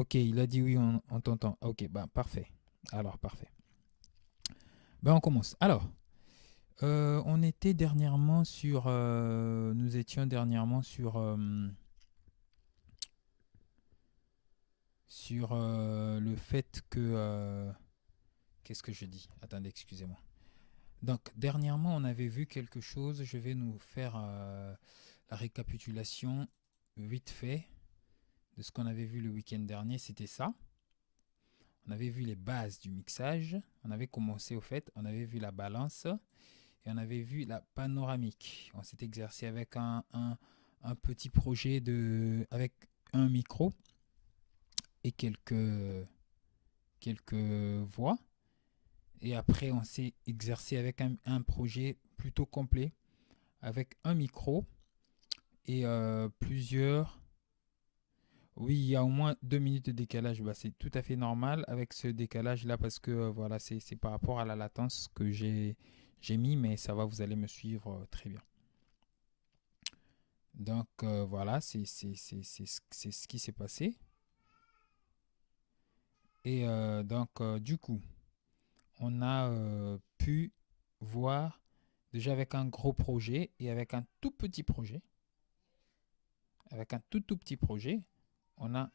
Ok, il a dit oui, on t'entend. Ok, bah parfait. Alors, parfait. Ben, on commence. Alors, on était dernièrement sur. Nous étions dernièrement sur le fait que. Qu'est-ce que je dis? Attendez, excusez-moi. Donc, dernièrement, on avait vu quelque chose. Je vais nous faire la récapitulation vite fait de ce qu'on avait vu le week-end dernier. C'était ça. On avait vu les bases du mixage. On avait commencé au fait. On avait vu la balance. Et on avait vu la panoramique. On s'est exercé avec un petit projet avec un micro et quelques voix. Et après, on s'est exercé avec un projet plutôt complet avec un micro et plusieurs. Oui, il y a au moins 2 minutes de décalage. Bah, c'est tout à fait normal avec ce décalage-là parce que voilà, c'est par rapport à la latence que j'ai mis, mais ça va, vous allez me suivre très bien. Donc voilà, c'est ce qui s'est passé. Et donc du coup, on a pu voir déjà avec un gros projet et avec un tout petit projet, avec un tout petit projet, on a,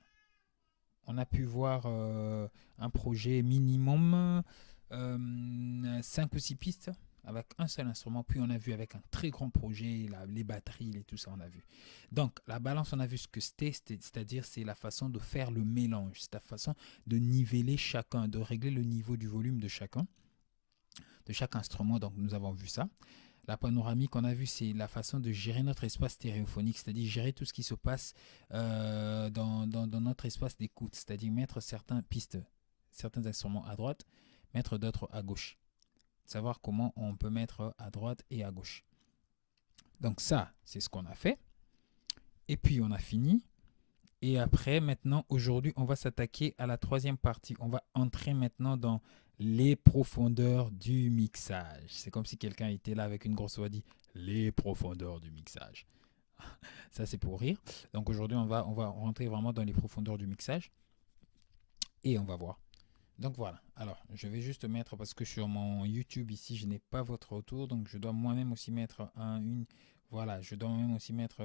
on a pu voir un projet minimum 5 ou 6 pistes avec un seul instrument. Puis on a vu avec un très grand projet, les batteries et tout ça, on a vu. Donc la balance, on a vu ce que c'était, c'est-à-dire c'est la façon de faire le mélange, c'est la façon de niveler chacun, de régler le niveau du volume de chacun, de chaque instrument. Donc nous avons vu ça. La panoramique, on a vu, c'est la façon de gérer notre espace stéréophonique, c'est-à-dire gérer tout ce qui se passe dans notre espace d'écoute, c'est-à-dire mettre certaines pistes, certains instruments à droite, mettre d'autres à gauche. Savoir comment on peut mettre à droite et à gauche. Donc ça, c'est ce qu'on a fait. Et puis on a fini. Et après, maintenant, aujourd'hui, on va s'attaquer à la troisième partie. On va entrer maintenant dans les profondeurs du mixage. C'est comme si quelqu'un était là avec une grosse voix dit les profondeurs du mixage. Ça, c'est pour rire. Donc aujourd'hui, on va rentrer vraiment dans les profondeurs du mixage et on va voir. Donc voilà. Alors, je vais juste mettre, parce que sur mon YouTube ici, je n'ai pas votre retour. Donc je dois moi-même aussi mettre une. Voilà, je dois moi-même aussi mettre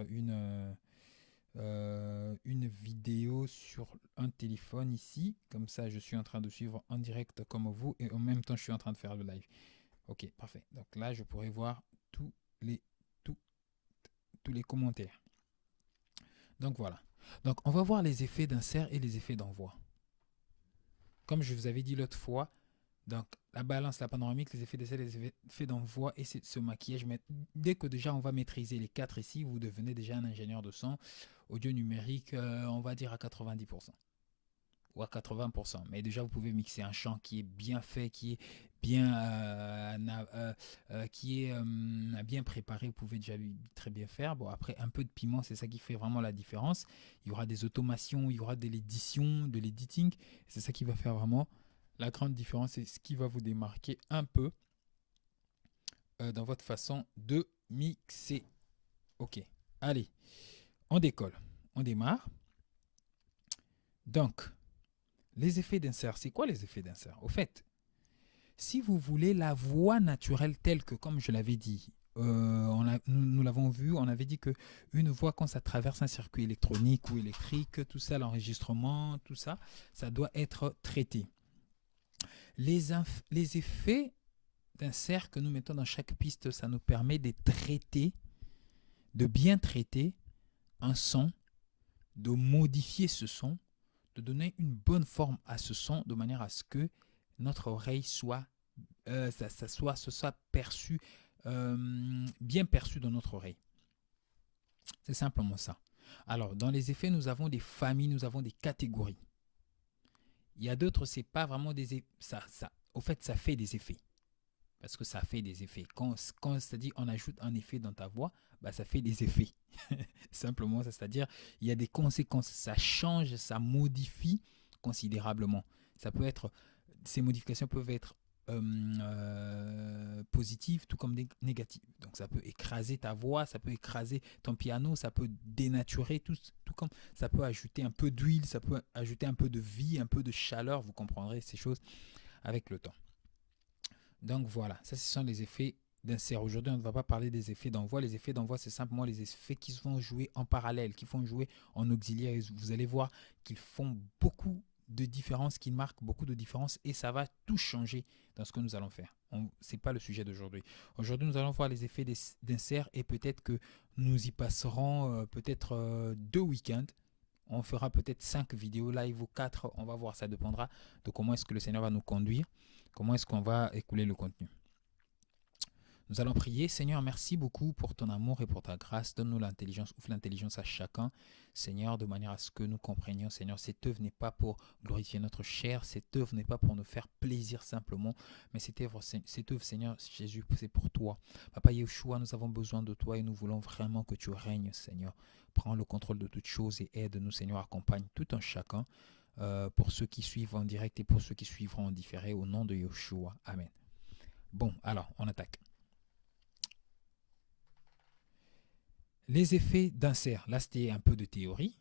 une vidéo sur un téléphone ici. Comme ça, je suis en train de suivre en direct comme vous et en même temps, je suis en train de faire le live. Ok, parfait. Donc là, je pourrais voir tous les, tous, tous les commentaires. Donc voilà. Donc on va voir les effets d'insert et les effets d'envoi. Comme je vous avais dit l'autre fois, donc la balance, la panoramique, les effets d'essai, les effets d'envoi et ce maquillage. Mais dès que déjà on va maîtriser les quatre ici, vous devenez déjà un ingénieur de son audio numérique, on va dire à 90% ou à 80%. Mais déjà, vous pouvez mixer un chant qui est bien fait, qui est bien, bien préparé. Vous pouvez déjà très bien faire. Bon, après, un peu de piment, c'est ça qui fait vraiment la différence. Il y aura des automations, il y aura de l'édition, de l'editing. C'est ça qui va faire vraiment la grande différence et ce qui va vous démarquer un peu dans votre façon de mixer. Ok, allez, on décolle. On démarre. Donc, les effets d'insert, c'est quoi les effets d'insert? Au fait, si vous voulez la voix naturelle telle que, comme je l'avais dit, nous l'avons vu, on avait dit que une voix, quand ça traverse un circuit électronique ou électrique, tout ça, l'enregistrement, tout ça, ça doit être traité. Les effets d'insert que nous mettons dans chaque piste, ça nous permet de traiter, de bien traiter un son, de modifier ce son, de donner une bonne forme à ce son de manière à ce que notre oreille soit, ce soit perçu, bien perçu dans notre oreille. C'est simplement ça. Alors, dans les effets, nous avons des familles, nous avons des catégories. Il y a d'autres, c'est pas vraiment des effets. Au fait, ça fait des effets. Parce que ça fait des effets. Quand c'est-à-dire on ajoute un effet dans ta voix, bah, ça fait des effets. Simplement, c'est-à-dire il y a des conséquences. Ça change, ça modifie considérablement. Ça peut être, ces modifications peuvent être positives tout comme négatives. Donc ça peut écraser ta voix, ça peut écraser ton piano, ça peut dénaturer tout comme ça peut ajouter un peu d'huile, ça peut ajouter un peu de vie, un peu de chaleur. Vous comprendrez ces choses avec le temps. Donc voilà, ça ce sont les effets d'insert. Aujourd'hui, on ne va pas parler des effets d'envoi. Les effets d'envoi, c'est simplement les effets qui vont jouer en parallèle, qui vont jouer en auxiliaire. Et vous allez voir qu'ils font beaucoup de différences, qu'ils marquent beaucoup de différences et ça va tout changer dans ce que nous allons faire. Ce n'est pas le sujet d'aujourd'hui. Aujourd'hui, nous allons voir les effets d'insert et peut-être que nous y passerons peut-être 2 week-ends. On fera peut-être 5 vidéos live ou 4. On va voir, ça dépendra de comment est-ce que le Seigneur va nous conduire, comment est-ce qu'on va écouler le contenu. Nous allons prier. Seigneur, merci beaucoup pour ton amour et pour ta grâce. Donne-nous l'intelligence, ouvre l'intelligence à chacun, Seigneur, de manière à ce que nous comprenions, Seigneur, cette œuvre n'est pas pour glorifier notre chair, cette œuvre n'est pas pour nous faire plaisir simplement, mais cette œuvre, Seigneur Jésus, c'est pour toi. Papa Yeshua, nous avons besoin de toi et nous voulons vraiment que tu règnes, Seigneur. Prends le contrôle de toutes choses et aide-nous, Seigneur, accompagne tout un chacun, pour ceux qui suivent en direct et pour ceux qui suivront en différé, au nom de Yeshua. Amen. Bon, alors, on attaque. Les effets d'insert, là c'était un peu de théorie.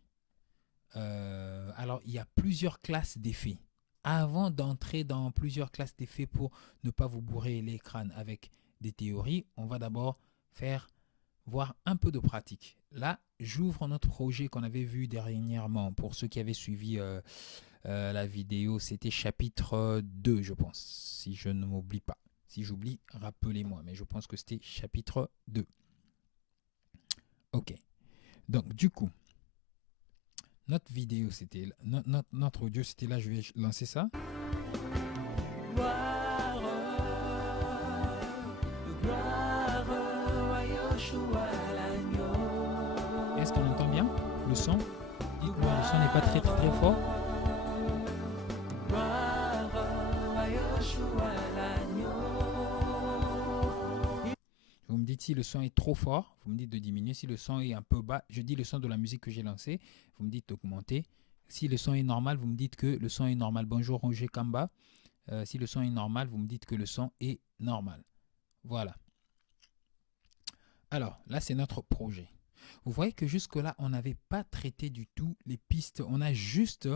Alors il y a plusieurs classes d'effets. Avant d'entrer dans plusieurs classes d'effets pour ne pas vous bourrer les crânes avec des théories, on va d'abord voir un peu de pratique. Là, j'ouvre notre projet qu'on avait vu dernièrement. Pour ceux qui avaient suivi la vidéo, c'était chapitre 2, je pense, si je ne m'oublie pas. Si j'oublie, rappelez-moi, mais je pense que c'était chapitre 2. Ok, donc du coup, notre vidéo c'était, notre audio c'était là, je vais lancer ça. Est-ce qu'on entend bien le son? Dites-moi, le son n'est pas très fort. Vous me dites si le son est trop fort, vous me dites de diminuer. Si le son est un peu bas, je dis le son de la musique que j'ai lancée, vous me dites d'augmenter. Si le son est normal, vous me dites que le son est normal. Bonjour Roger Kamba. Si le son est normal, vous me dites que le son est normal. Voilà. Alors, là, c'est notre projet. Vous voyez que jusque-là, on n'avait pas traité du tout les pistes. On a juste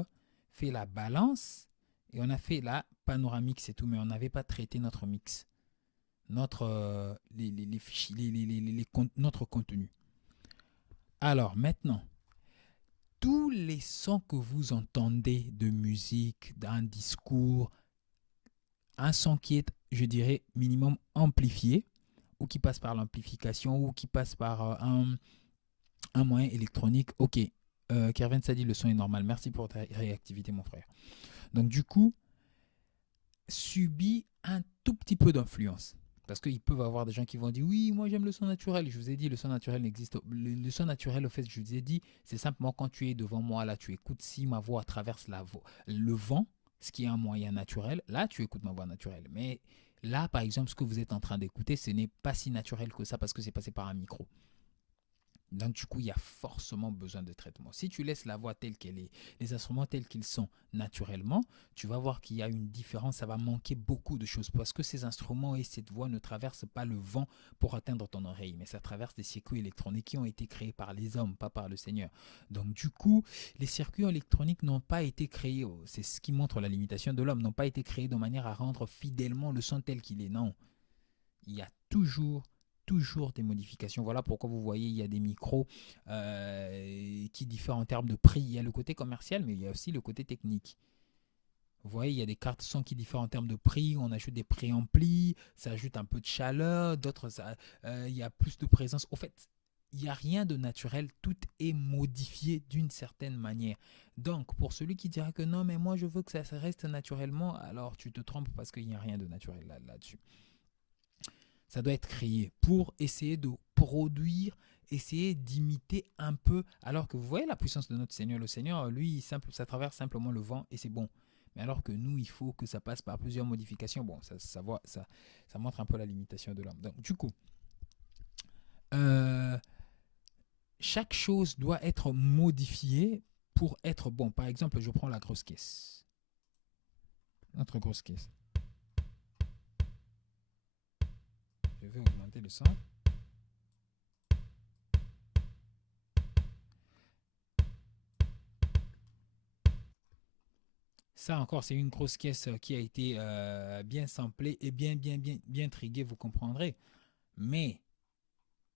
fait la balance et on a fait la panoramique, c'est tout, mais on n'avait pas traité notre mix. Notre contenu. Alors maintenant, tous les sons que vous entendez de musique, d'un discours, un son qui est, je dirais, minimum amplifié, ou qui passe par l'amplification, ou qui passe par un moyen électronique. Ok, Kervin ça dit le son est normal. Merci pour ta réactivité, mon frère. Donc du coup, subit un tout petit peu d'influence. Parce qu'ils peuvent avoir des gens qui vont dire oui, moi j'aime le son naturel. Je vous ai dit, le son naturel n'existe pas. Le son naturel, au fait, je vous ai dit, c'est simplement quand tu es devant moi, là, tu écoutes si ma voix traverse le vent, ce qui est un moyen naturel, là, tu écoutes ma voix naturelle. Mais là, par exemple, ce que vous êtes en train d'écouter, ce n'est pas si naturel que ça parce que c'est passé par un micro. Donc du coup, il y a forcément besoin de traitement. Si tu laisses la voix telle qu'elle est, les instruments tels qu'ils sont naturellement, tu vas voir qu'il y a une différence, ça va manquer beaucoup de choses parce que ces instruments et cette voix ne traversent pas le vent pour atteindre ton oreille, mais ça traverse des circuits électroniques qui ont été créés par les hommes, pas par le Seigneur. Donc du coup, les circuits électroniques n'ont pas été créés, c'est ce qui montre la limitation de l'homme, n'ont pas été créés de manière à rendre fidèlement le son tel qu'il est. Non, il y a toujours des modifications. Voilà pourquoi vous voyez, il y a des micros qui diffèrent en termes de prix. Il y a le côté commercial, mais il y a aussi le côté technique. Vous voyez, il y a des cartes son qui diffèrent en termes de prix. On ajoute des préamplis, ça ajoute un peu de chaleur. D'autres, il y a plus de présence. Au fait, il n'y a rien de naturel. Tout est modifié d'une certaine manière. Donc, pour celui qui dira que non, mais moi, je veux que ça reste naturellement, alors tu te trompes parce qu'il n'y a rien de naturel là-dessus. Ça doit être créé pour essayer de produire, essayer d'imiter un peu, alors que vous voyez la puissance de notre Seigneur. Le Seigneur, lui, ça traverse simplement le vent et c'est bon. Mais alors que nous, il faut que ça passe par plusieurs modifications. Bon, ça montre un peu la limitation de l'homme. Donc, du coup, chaque chose doit être modifiée pour être bon. Par exemple, je prends la grosse caisse. Notre grosse caisse. Je vais augmenter le son. Ça encore, c'est une grosse caisse qui a été bien samplée et bien triguée, vous comprendrez. Mais,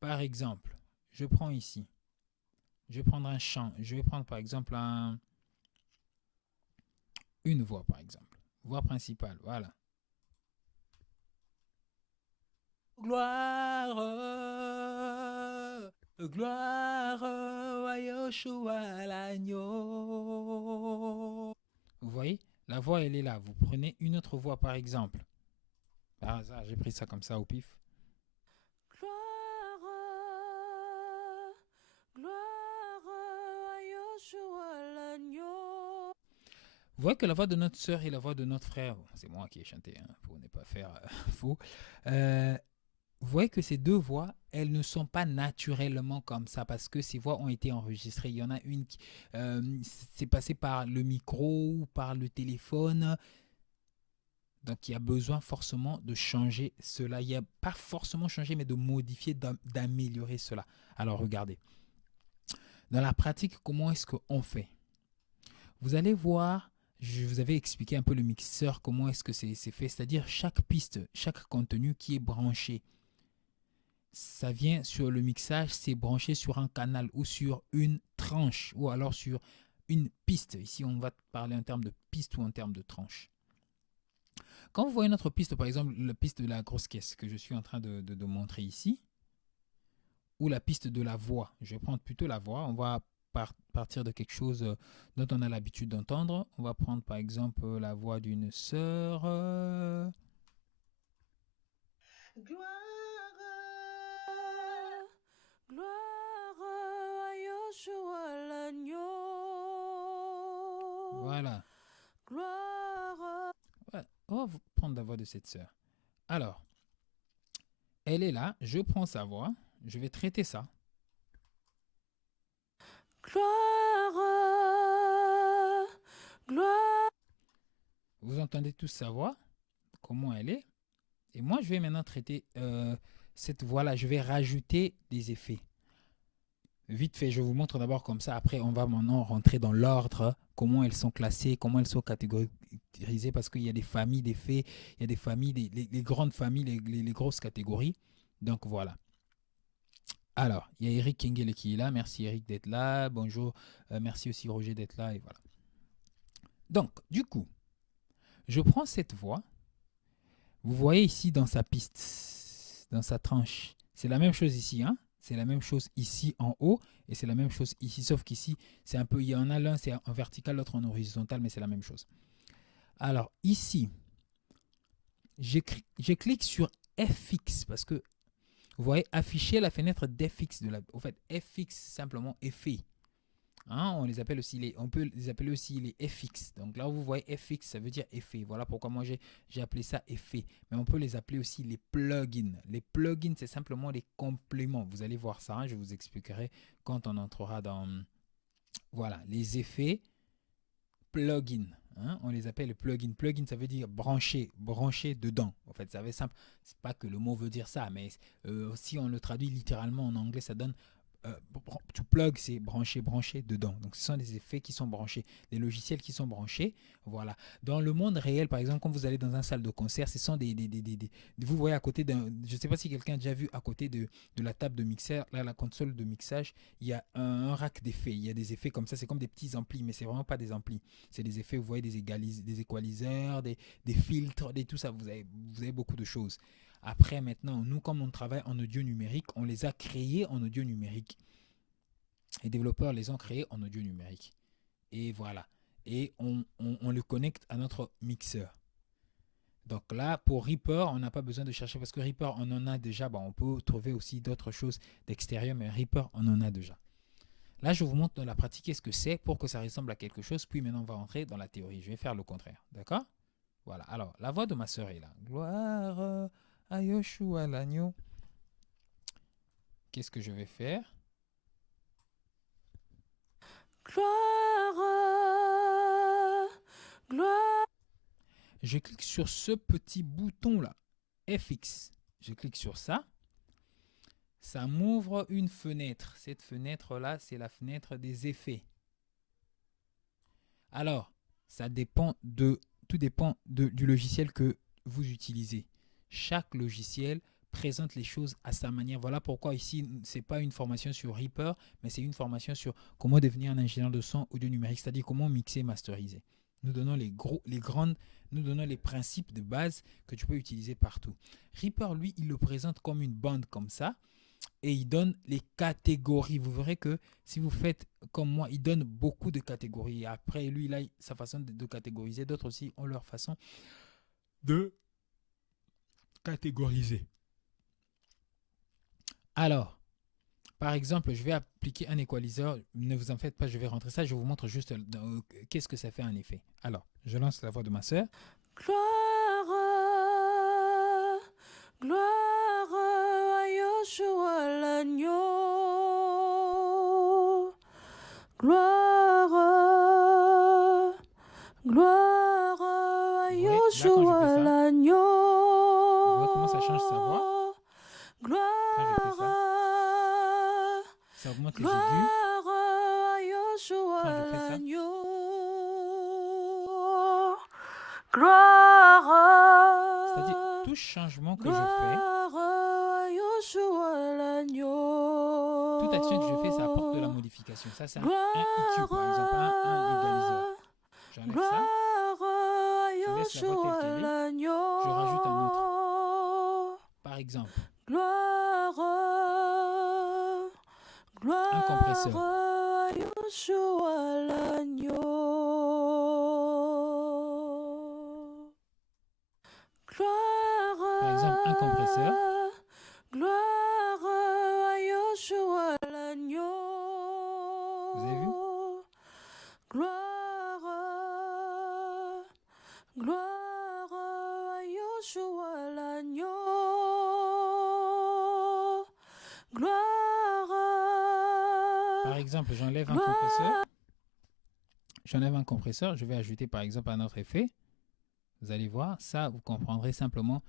par exemple, je prends ici, je vais prendre un chant, je vais prendre par exemple une voix, par exemple. Voix principale, voilà. Gloire, gloire à Yoshua l'agneau. Vous voyez, la voix, elle est là. Vous prenez une autre voix, par exemple. Par hasard, j'ai pris ça comme ça au pif. Gloire, gloire à Yoshua l'agneau. Vous voyez que la voix de notre sœur et la voix de notre frère, bon, c'est moi qui ai chanté, hein, pour ne pas faire faux. Euh, vous voyez que ces deux voix, elles ne sont pas naturellement comme ça parce que ces voix ont été enregistrées. Il y en a une qui c'est passé par le micro ou par le téléphone. Donc il y a besoin forcément de changer cela. Il n'y a pas forcément changer, mais de modifier, d'améliorer cela. Alors regardez. Dans la pratique, comment est-ce qu'on fait? Vous allez voir, je vous avais expliqué un peu le mixeur, comment est-ce que c'est fait. C'est-à-dire chaque piste, chaque contenu qui est branché, ça vient sur le mixage, c'est branché sur un canal ou sur une tranche ou alors sur une piste. Ici, on va parler en termes de piste ou en termes de tranche. Quand vous voyez notre piste, par exemple, la piste de la grosse caisse que je suis en train de montrer ici, ou la piste de la voix, je vais prendre plutôt la voix, on va partir de quelque chose dont on a l'habitude d'entendre. On va prendre par exemple la voix d'une sœur. Gloire, gloire à Yoshua l'agneau. Voilà. Gloire. Ouais, on va prendre la voix de cette sœur. Alors, elle est là, je prends sa voix, je vais traiter ça. Gloire, gloire. Vous entendez tous sa voix, comment elle est. Et moi, je vais maintenant traiter cette voix-là. Je vais rajouter des effets. Vite fait, je vous montre d'abord comme ça. Après, on va maintenant rentrer dans l'ordre, comment elles sont classées, comment elles sont catégorisées, parce qu'il y a des familles d'effets, il y a des familles, les grandes familles, les grosses catégories. Donc voilà. Alors, il y a Eric Kengele qui est là. Merci Eric d'être là. Bonjour. Merci aussi Roger d'être là. Et voilà. Donc, du coup, je prends cette voix. Vous voyez ici dans sa piste, dans sa tranche. C'est la même chose ici, hein? C'est la même chose ici en haut et c'est la même chose ici, sauf qu'ici, c'est un peu, il y en a l'un, c'est en vertical, l'autre en horizontal, mais c'est la même chose. Alors ici, je clique sur FX parce que vous voyez afficher la fenêtre d'FX de la, en fait FX simplement effet. Hein, on les appelle aussi on peut les appeler aussi les FX. Donc là, vous voyez FX, ça veut dire effet. Voilà pourquoi moi j'ai appelé ça effet. Mais on peut les appeler aussi les plugins. Les plugins, c'est simplement les compléments. Vous allez voir ça, hein, je vous expliquerai quand on entrera dans voilà les effets plugins. Hein, on les appelle les plugins. Plugin, ça veut dire brancher, brancher dedans. En fait, ça veut simple. C'est pas que le mot veut dire ça, mais si on le traduit littéralement en anglais, ça donne to plug, c'est brancher, brancher dedans. Donc, ce sont des effets qui sont branchés, des logiciels qui sont branchés. Voilà. Dans le monde réel, par exemple, quand vous allez dans une salle de concert, ce sont vous voyez à côté d'un. Je ne sais pas si quelqu'un a déjà vu à côté de la table de mixeur, là, la console de mixage, il y a un rack d'effets. Il y a des effets comme ça, c'est comme des petits amplis, mais c'est vraiment pas des amplis. C'est des effets, vous voyez, des équaliseurs, des filtres, tout ça. Vous avez beaucoup de choses. Après, maintenant, nous, comme on travaille en audio numérique, on les a créés en audio numérique. Les développeurs les ont créés en audio numérique. Et voilà. Et on le connecte à notre mixeur. Donc là, pour Reaper, on n'a pas besoin de chercher parce que Reaper, on en a déjà. Bon, on peut trouver aussi d'autres choses d'extérieur, mais Reaper, on en a déjà. Là, je vous montre dans la pratique ce que c'est pour que ça ressemble à quelque chose. Puis maintenant, on va rentrer dans la théorie. Je vais faire le contraire. D'accord? Voilà. Alors, la voix de ma sœur est là. Gloire à Yoshua l'agneau. Qu'est-ce que je vais faire? Gloire, gloire. Je clique sur ce petit bouton là, FX. je clique sur ça. Ça m'ouvre une fenêtre. Cette fenêtre-là, c'est la fenêtre des effets. Alors, tout dépend du logiciel que vous utilisez. Chaque logiciel présente les choses à sa manière. Voilà pourquoi ici, ce n'est pas une formation sur Reaper, mais c'est une formation sur comment devenir un ingénieur de son audio numérique, c'est-à-dire comment mixer et masteriser. Nous donnons nous donnons les principes de base que tu peux utiliser partout. Reaper, lui, il le présente comme une bande comme ça et il donne les catégories. Vous verrez que si vous faites comme moi, il donne beaucoup de catégories. Après, lui, il a sa façon de catégoriser. D'autres aussi ont leur façon de catégoriser. Alors, par exemple, je vais appliquer un équaliseur. Ne vous en faites pas, je vais rentrer ça. Je vous montre juste qu'est-ce que ça fait en effet. Alors, je lance la voix de ma sœur. Gloire, gloire à Yoshua l'agneau. Gloire, gloire à Yoshua l'agneau. Vous voyez comment ça change sa voix? Gloire, ça augmente les gloire aigus. à Yoshua l'agneau. Gloire, c'est-à-dire tout changement que je fais, toute action que je fais, ça apporte de la modification. Ça, c'est un EQ, par exemple, un égaliseur. J'enlève ça, je laisse la voix telle qu'elle est, je rajoute un autre. Par exemple, un compresseur. Par exemple, un compresseur. Gloire à Yoshua l'agneau. Vous avez vu? Gloire à Yoshua l'agneau. Gloire. Par exemple, j'enlève un compresseur. J'enlève un compresseur. Je vais ajouter par exemple un autre effet. Vous allez voir, ça, vous comprendrez simplement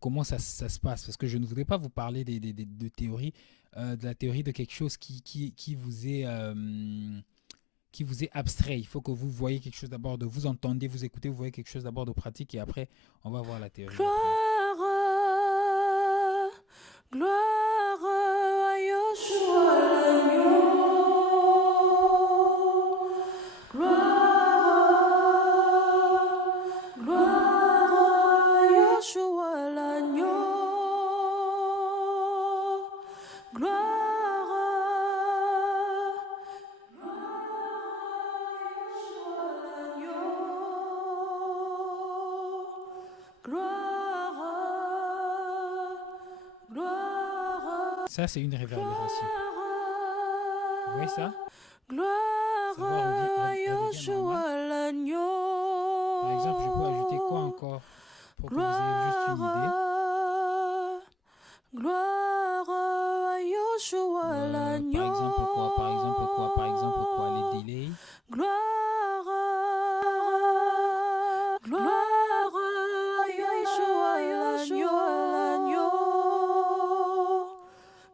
comment ça se passe. Parce que je ne voudrais pas vous parler de théorie, de la théorie de quelque chose qui vous est abstrait. Il faut que vous voyez quelque chose d'abord, vous entendez, vous écoutez, vous voyez quelque chose d'abord de pratique et après, on va voir la théorie. Gloire, gloire à Yoshua l'agneau. Ça, c'est une réverbération. Vous voyez ça? Gloire à Yoshua l'agneau. Par exemple, je peux ajouter quoi encore pour que vous ayez juste une idée? Gloire à Yoshua l'agneau. Par exemple quoi? Les délais. Gloire à Yoshua l'agneau.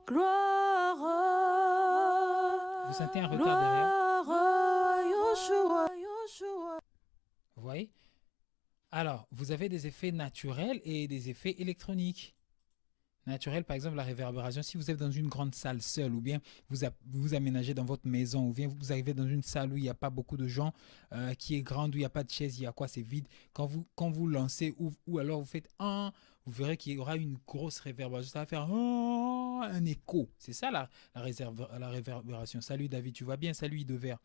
Gloire. Vous sentez un retard derrière? Vous voyez? Alors, vous avez des effets naturels et des effets électroniques. Naturel, par exemple, la réverbération. Si vous êtes dans une grande salle seule, ou bien vous aménagez dans votre maison, ou bien vous arrivez dans une salle où il n'y a pas beaucoup de gens, qui est grande, où il n'y a pas de chaise, il y a quoi, c'est vide. Quand vous lancez, ou alors vous faites un, vous verrez qu'il y aura une grosse réverbération. Ça va faire un écho. C'est ça la réverbération. Salut David, tu vas bien? Salut Idevert.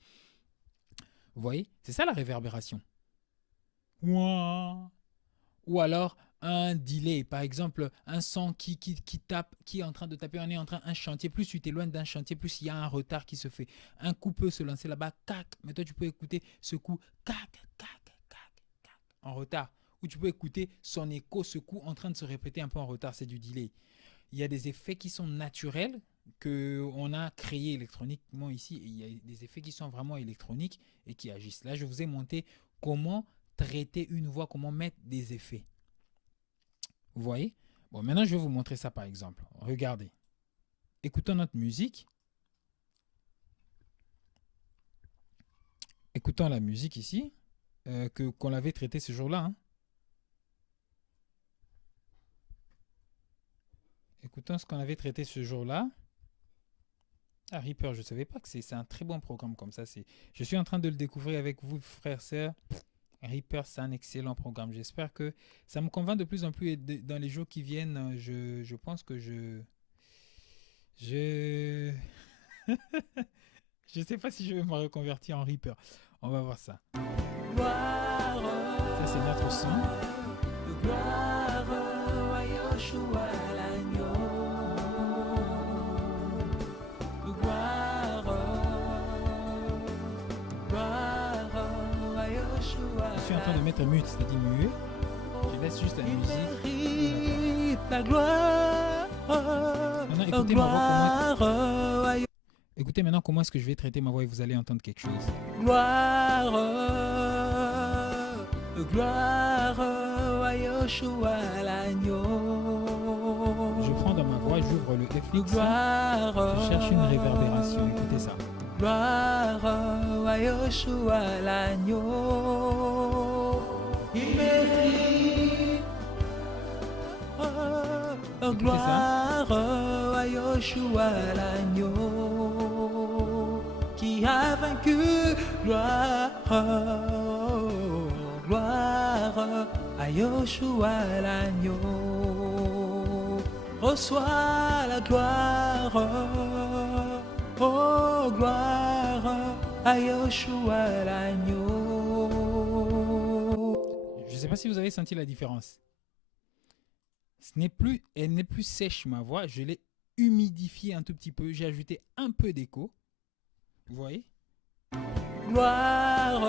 Vous voyez? C'est ça la réverbération. Ou alors un delay, par exemple un son qui tape, qui est en train de taper, un chantier, plus tu t'éloignes d'un chantier, plus il y a un retard qui se fait. Un coup peut se lancer là-bas, cac, mais toi tu peux écouter ce coup, cac, en retard. Ou tu peux écouter son écho, ce coup en train de se répéter un peu en retard, c'est du delay. Il y a des effets qui sont naturels, qu'on a créés électroniquement ici, et il y a des effets qui sont vraiment électroniques et qui agissent. Là, je vous ai montré comment traiter une voix, comment mettre des effets. Vous voyez? Bon, maintenant, je vais vous montrer ça par exemple. Regardez. Écoutons notre musique. Écoutons la musique ici, qu'on avait traité ce jour-là. Hein. Écoutons ce qu'on avait traité ce jour-là. Ah, Reaper, je ne savais pas que c'est un très bon programme comme ça. Je suis en train de le découvrir avec vous, frères, sœurs. Reaper, c'est un excellent programme. J'espère que ça me convainc de plus en plus. Et dans les jours qui viennent, je pense que je, je sais pas si je vais me reconvertir en Reaper. On va voir ça. Ça, c'est notre son. Je suis en train de mettre mute, c'est-à-dire muet. Je laisse juste la musique. La gloire. Maintenant, écoutez ma voix. Écoutez maintenant comment est-ce que je vais traiter ma voix et vous allez entendre quelque chose. Gloire, gloire à Yoshua l'agneau. Je prends dans ma voix, j'ouvre le FX. Gloire, Je cherche une réverbération. Écoutez ça. gloire à Yoshua l'agneau. Il mérite. Gloire à Yoshua l'agneau qui a vaincu. Gloire, gloire à Yoshua l'agneau. Reçois la gloire, oh gloire à Yoshua l'agneau. Je ne sais pas si vous avez senti la différence. Elle n'est plus sèche ma voix, je l'ai humidifiée un tout petit peu, j'ai ajouté un peu d'écho. Vous voyez? Gloire,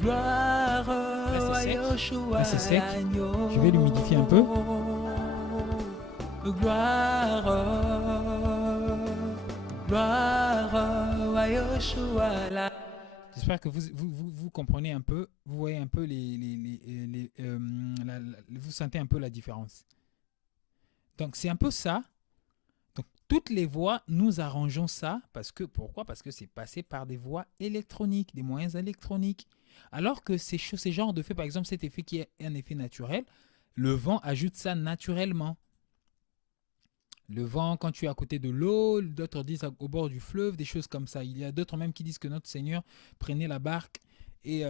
gloire à Yoshua. Là c'est sec. Je vais l'humidifier un peu. Gloire, gloire à Yoshua. J'espère que vous comprenez un peu, vous voyez un peu vous sentez un peu la différence. Donc c'est un peu ça. Donc toutes les voix, nous arrangeons ça pourquoi? Parce que c'est passé par des voix électroniques, des moyens électroniques. Alors que ces genres de faits, par exemple cet effet qui est un effet naturel, le vent ajoute ça naturellement. Le vent, quand tu es à côté de l'eau, d'autres disent au bord du fleuve, des choses comme ça. Il y a d'autres même qui disent que notre Seigneur prenait la barque. Et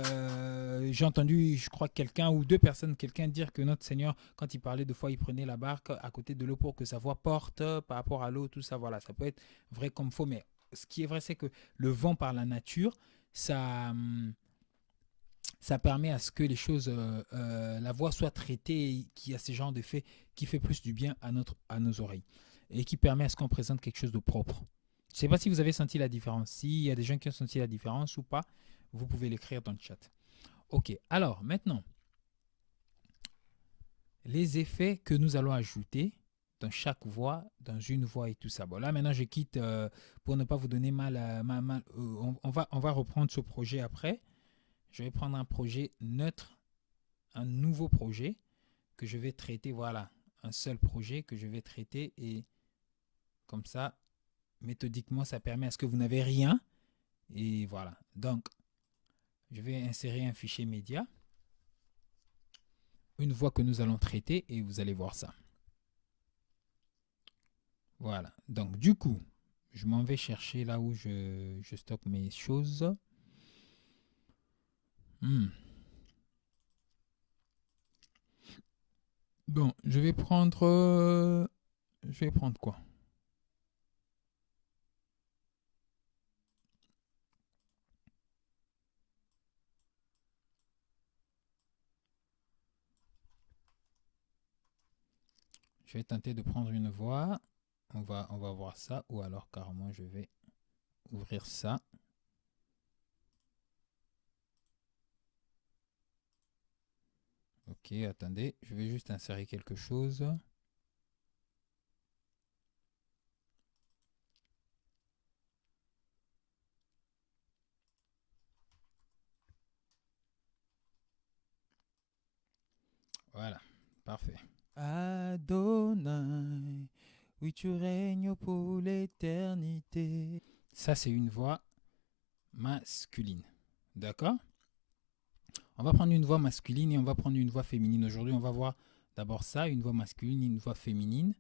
j'ai entendu, je crois, quelqu'un ou deux personnes, quelqu'un dire que notre Seigneur, quand il parlait de foi, il prenait la barque à côté de l'eau pour que sa voix porte par rapport à l'eau, tout ça. Voilà, ça peut être vrai comme faux. Mais ce qui est vrai, c'est que le vent par la nature, ça permet à ce que les choses, la voix soit traitée et qu'il y a ce genre d'effet qui fait plus du bien à nos oreilles. Et qui permet à ce qu'on présente quelque chose de propre. Je ne sais pas si vous avez senti la différence. S'il y a des gens qui ont senti la différence ou pas, vous pouvez l'écrire dans le chat. Ok, alors maintenant, les effets que nous allons ajouter dans chaque voix, dans une voix et tout ça. Bon, là maintenant je quitte pour ne pas vous donner mal. On va reprendre ce projet après. Je vais prendre un projet neutre, un nouveau projet que je vais traiter. Voilà, un seul projet que je vais traiter et comme ça, méthodiquement, ça permet à ce que vous n'avez rien. Et voilà. Donc, je vais insérer un fichier média. Une voix que nous allons traiter et vous allez voir ça. Voilà. Donc, du coup, je m'en vais chercher là où je stocke mes choses. Bon, je vais prendre quoi? Je vais tenter de prendre une voix. On va voir ça. Ou alors carrément je vais ouvrir ça. Ok, attendez. Je vais juste insérer quelque chose. Voilà. Parfait. Adonai, oui, tu règnes pour l'éternité. Ça, c'est une voix masculine. D'accord? On va prendre une voix masculine et on va prendre une voix féminine. Aujourd'hui, on va voir d'abord ça, une voix masculine et une voix féminine.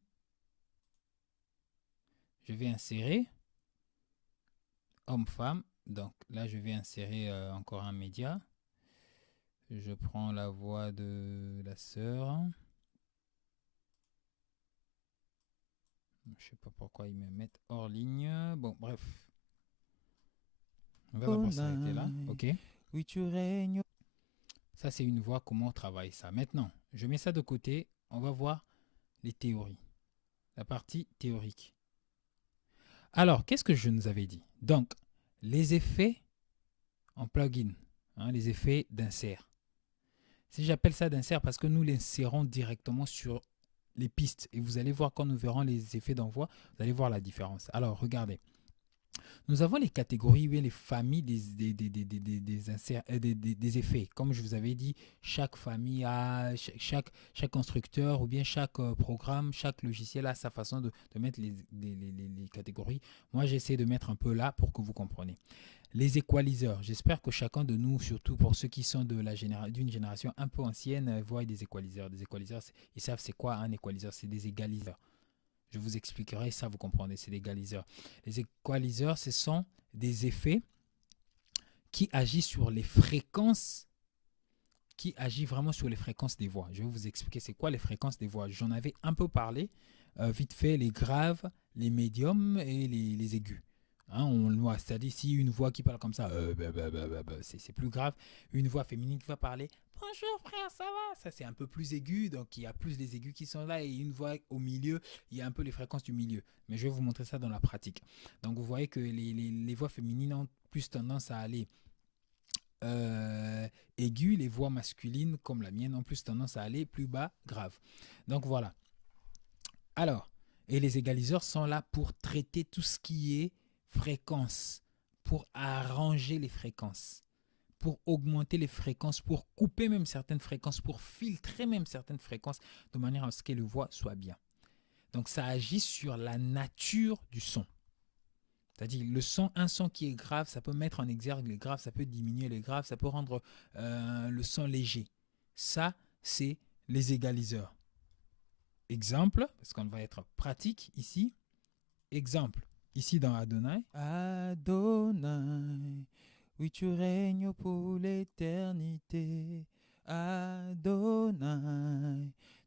Je vais insérer homme-femme. Donc là, je vais insérer encore un média. Je prends la voix de la sœur. Je sais pas pourquoi ils me mettent hors ligne. Bon, bref. On va d'abord s'arrêter là. OK. Oui, tu règnes. Ça, c'est une voix, comment on travaille ça. Maintenant, je mets ça de côté. On va voir les théories. La partie théorique. Alors, qu'est-ce que je nous avais dit? Donc, les effets en plugin, hein, les effets d'insert. Si j'appelle ça d'insert parce que nous l'insérons directement sur les pistes. Et vous allez voir quand nous verrons les effets d'envoi, vous allez voir la différence. Alors, regardez. Nous avons les catégories, oui, les familles des effets. Comme je vous avais dit, chaque famille a, chaque constructeur ou bien chaque programme, chaque logiciel a sa façon de mettre les catégories. Moi, j'essaie de mettre un peu là pour que vous compreniez. Les équaliseurs. J'espère que chacun de nous, surtout pour ceux qui sont d'une génération un peu ancienne, voient des équaliseurs. Des équaliseurs, ils savent c'est quoi un équaliseur, c'est des égaliseurs. Je vous expliquerai ça, vous comprenez, c'est des égaliseurs. Les équaliseurs, ce sont des effets qui agissent sur les fréquences, qui agissent vraiment sur les fréquences des voix. Je vais vous expliquer c'est quoi les fréquences des voix. J'en avais un peu parlé, vite fait, les graves, les médiums et les aigus. Hein, c'est-à-dire si une voix qui parle comme ça, c'est plus grave. Une voix féminine qui va parler « Bonjour frère, ça va ?» Ça c'est un peu plus aigu, donc il y a plus les aigus qui sont là et une voix au milieu, il y a un peu les fréquences du milieu. Mais je vais vous montrer ça dans la pratique. Donc vous voyez que les voix féminines ont plus tendance à aller aiguës, les voix masculines comme la mienne ont plus tendance à aller plus bas, grave. Donc voilà. Alors, et les égaliseurs sont là pour traiter tout ce qui est fréquences, pour arranger les fréquences, pour augmenter les fréquences, pour couper même certaines fréquences, pour filtrer même certaines fréquences de manière à ce que le voix soit bien. Donc ça agit sur la nature du son. C'est-à-dire le son, un son qui est grave, ça peut mettre en exergue les graves, ça peut diminuer les graves, ça peut rendre le son léger. Ça, c'est les égaliseurs. Exemple, parce qu'on va être pratique ici. Exemple. Ici dans Adonai. Adonai, oui, tu règnes pour l'éternité. Adonai,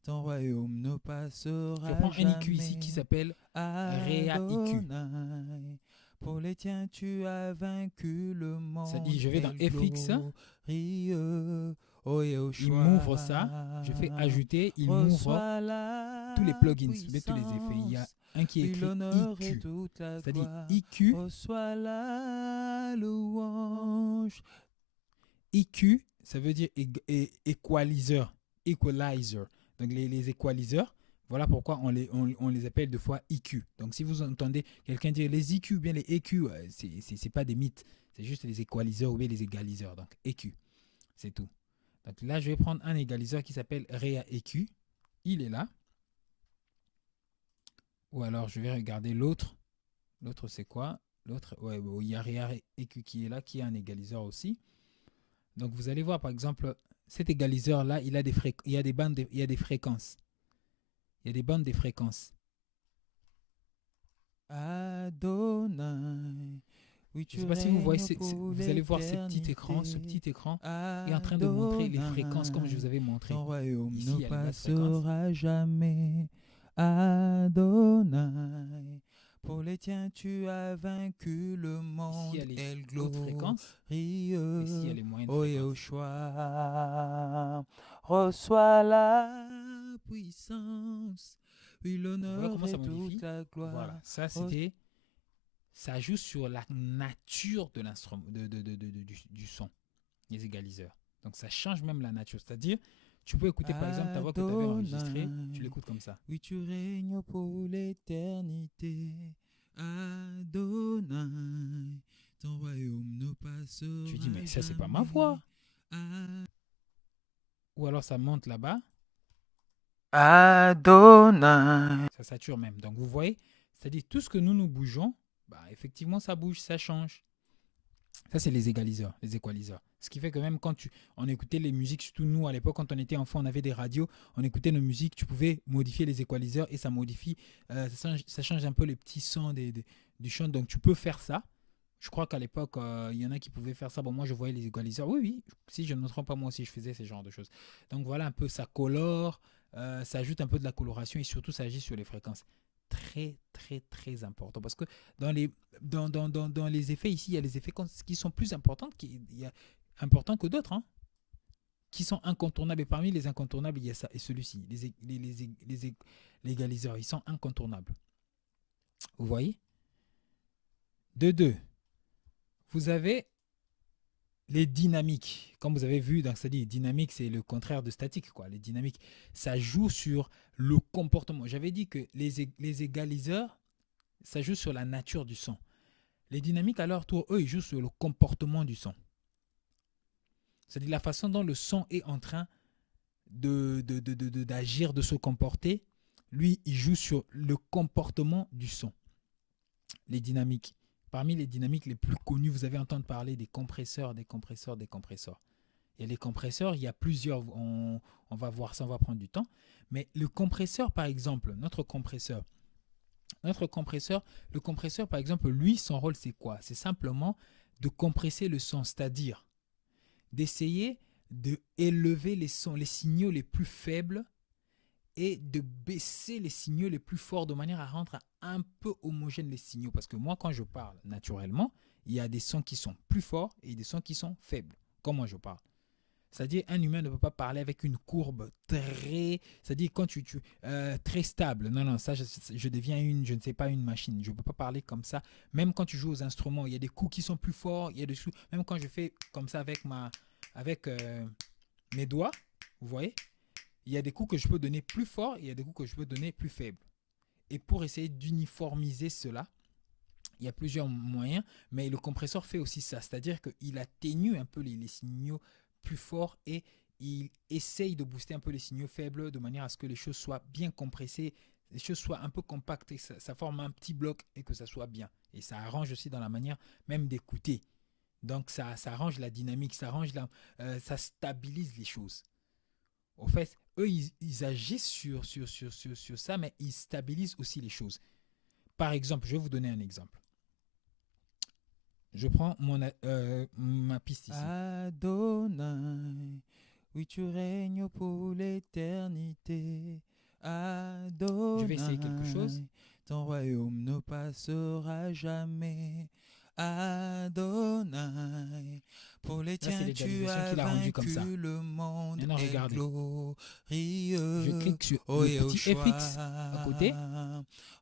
ton royaume ne passera Je prends jamais. un IQ ici qui s'appelle Réa IQ. Pour les tiens, tu as vaincu le monde. Ça dit, je vais dans FX. Oh, il m'ouvre ça. Je fais ajouter. Il m'ouvre tous les plugins, tous les effets. Il y a un qui est écrit IQ. C'est-à-dire IQ. Reçois la louange. IQ, ça veut dire equalizer. Equalizer. Donc les équaliseurs, voilà pourquoi on les appelle deux fois IQ. Donc si vous entendez quelqu'un dire les IQ ou bien les EQ, c'est pas des mythes. C'est juste les équaliseurs ou bien les égaliseurs. Donc EQ, c'est tout. Donc là, je vais prendre un égaliseur qui s'appelle Réa EQ. Il est là. Ou alors, je vais regarder l'autre. L'autre, c'est quoi? L'autre, ouais, bon, il y a Réa EQ qui est là, qui est un égaliseur aussi. Donc, vous allez voir, par exemple, cet égaliseur-là, il y a des fréquences. Il y a des bandes, il y a des fréquences. Il y a des bandes des fréquences. Adonai. Oui, je ne sais pas si vous voyez, vous allez voir ce petit écran. Ce petit écran est en train de montrer les fréquences comme je vous avais montré. Ton royaume ici, ne passera jamais. Adonai. Pour les tiens, tu as vaincu le monde. Ici, il y a les hautes fréquences. Ici, il y a les moyennes fréquences. Reçois la puissance. Oui, l'honneur et toute la gloire. Voilà, ça c'était... Ça joue sur la nature de l'instrument, du son, les égaliseurs. Donc ça change même la nature. C'est-à-dire, tu peux écouter par exemple ta voix que tu avais enregistrée, tu l'écoutes comme ça. Oui, tu règnes pour l'éternité. Adonai, ton royaume ne passera. Tu dis, mais ça, c'est pas ma voix. Ou alors ça monte là-bas. Adonai. Ça sature même. Donc vous voyez, c'est-à-dire tout ce que nous bougeons, bah, effectivement ça bouge, ça change. Ça, c'est les égaliseurs, les équaliseurs. Ce qui fait que même quand on écoutait les musiques, surtout nous à l'époque, quand on était enfant, on avait des radios, on écoutait nos musiques, tu pouvais modifier les équaliseurs et ça modifie, ça change un peu les petits sons du chant. Donc tu peux faire ça. Je crois qu'à l'époque, il y en a qui pouvaient faire ça. Bon, moi, je voyais les égaliseurs. Oui, oui, si je ne me trompe pas, moi aussi, je faisais ce genre de choses. Donc voilà un peu, ça colore, ça ajoute un peu de la coloration et surtout, ça agit sur les fréquences. Très, très, très important. Parce que dans les, dans les effets ici, il y a les effets qui sont plus importants, importants que d'autres, hein, qui sont incontournables. Et parmi les incontournables, il y a ça et celui-ci, l'égaliseur, ils sont incontournables. Vous voyez? De deux, vous avez les dynamiques. Comme vous avez vu, c'est-à-dire dynamique, c'est le contraire de statique, quoi. Les dynamiques, ça joue sur le comportement. J'avais dit que les égaliseurs, ça joue sur la nature du son. Les dynamiques, à leur tour, eux, ils jouent sur le comportement du son. C'est-à-dire la façon dont le son est en train d'agir, de se comporter. Lui, il joue sur le comportement du son. Les dynamiques. Parmi les dynamiques les plus connues, vous avez entendu parler des compresseurs, des compresseurs, des compresseurs. Et les compresseurs, il y a plusieurs, on va voir ça, on va prendre du temps. Mais le compresseur, par exemple, le compresseur, par exemple, lui, son rôle, c'est quoi? C'est simplement de compresser le son, c'est-à-dire d'essayer d'élever les sons, les signaux les plus faibles et de baisser les signaux les plus forts de manière à rendre un peu homogènes les signaux. Parce que moi, quand je parle naturellement, il y a des sons qui sont plus forts et des sons qui sont faibles, comme moi je parle. C'est-à-dire, un humain ne peut pas parler avec une courbe très, c'est-à-dire quand très stable. Non, non, ça, je deviens je ne sais pas, une machine. Je ne peux pas parler comme ça. Même quand tu joues aux instruments, il y a des coups qui sont plus forts. Il y a des coups, même quand je fais comme ça avec mes doigts, vous voyez, il y a des coups que je peux donner plus forts, il y a des coups que je peux donner plus faibles. Et pour essayer d'uniformiser cela, il y a plusieurs moyens, mais le compresseur fait aussi ça, c'est-à-dire qu'il atténue un peu les signaux plus forts et il essaye de booster un peu les signaux faibles de manière à ce que les choses soient bien compressées, les choses soient un peu compactes et ça forme un petit bloc et que ça soit bien. Et ça arrange aussi dans la manière même d'écouter. Donc ça arrange la dynamique, ça stabilise les choses. Au fait, eux, ils agissent sur ça, mais ils stabilisent aussi les choses. Par exemple, je vais vous donner un exemple. Je prends ma piste ici. Adonai, oui, tu règnes pour l'éternité. Adonai, je vais essayer quelque chose. Ton royaume ne passera jamais. Adonai, pour les tiens, tu as vaincu le monde. Maintenant, regardez. Glorieux. Je clique sur le petit FX à côté.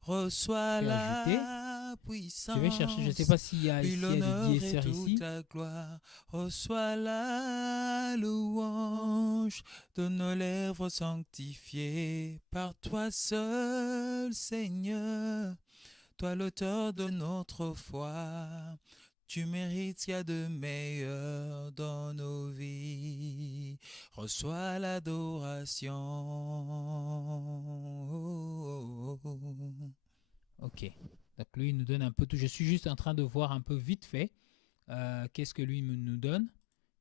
Reçois la puissance. Je vais chercher, je ne sais pas s'il y a des DSR ici. Ta gloire. Reçois la louange de nos lèvres sanctifiées par toi seul, Seigneur. Toi l'auteur de notre foi, tu mérites ce qu'il y a de meilleur dans nos vies. Reçois l'adoration. Ok. Donc lui, il nous donne un peu tout. Je suis juste en train de voir un peu vite fait qu'est-ce que lui nous donne.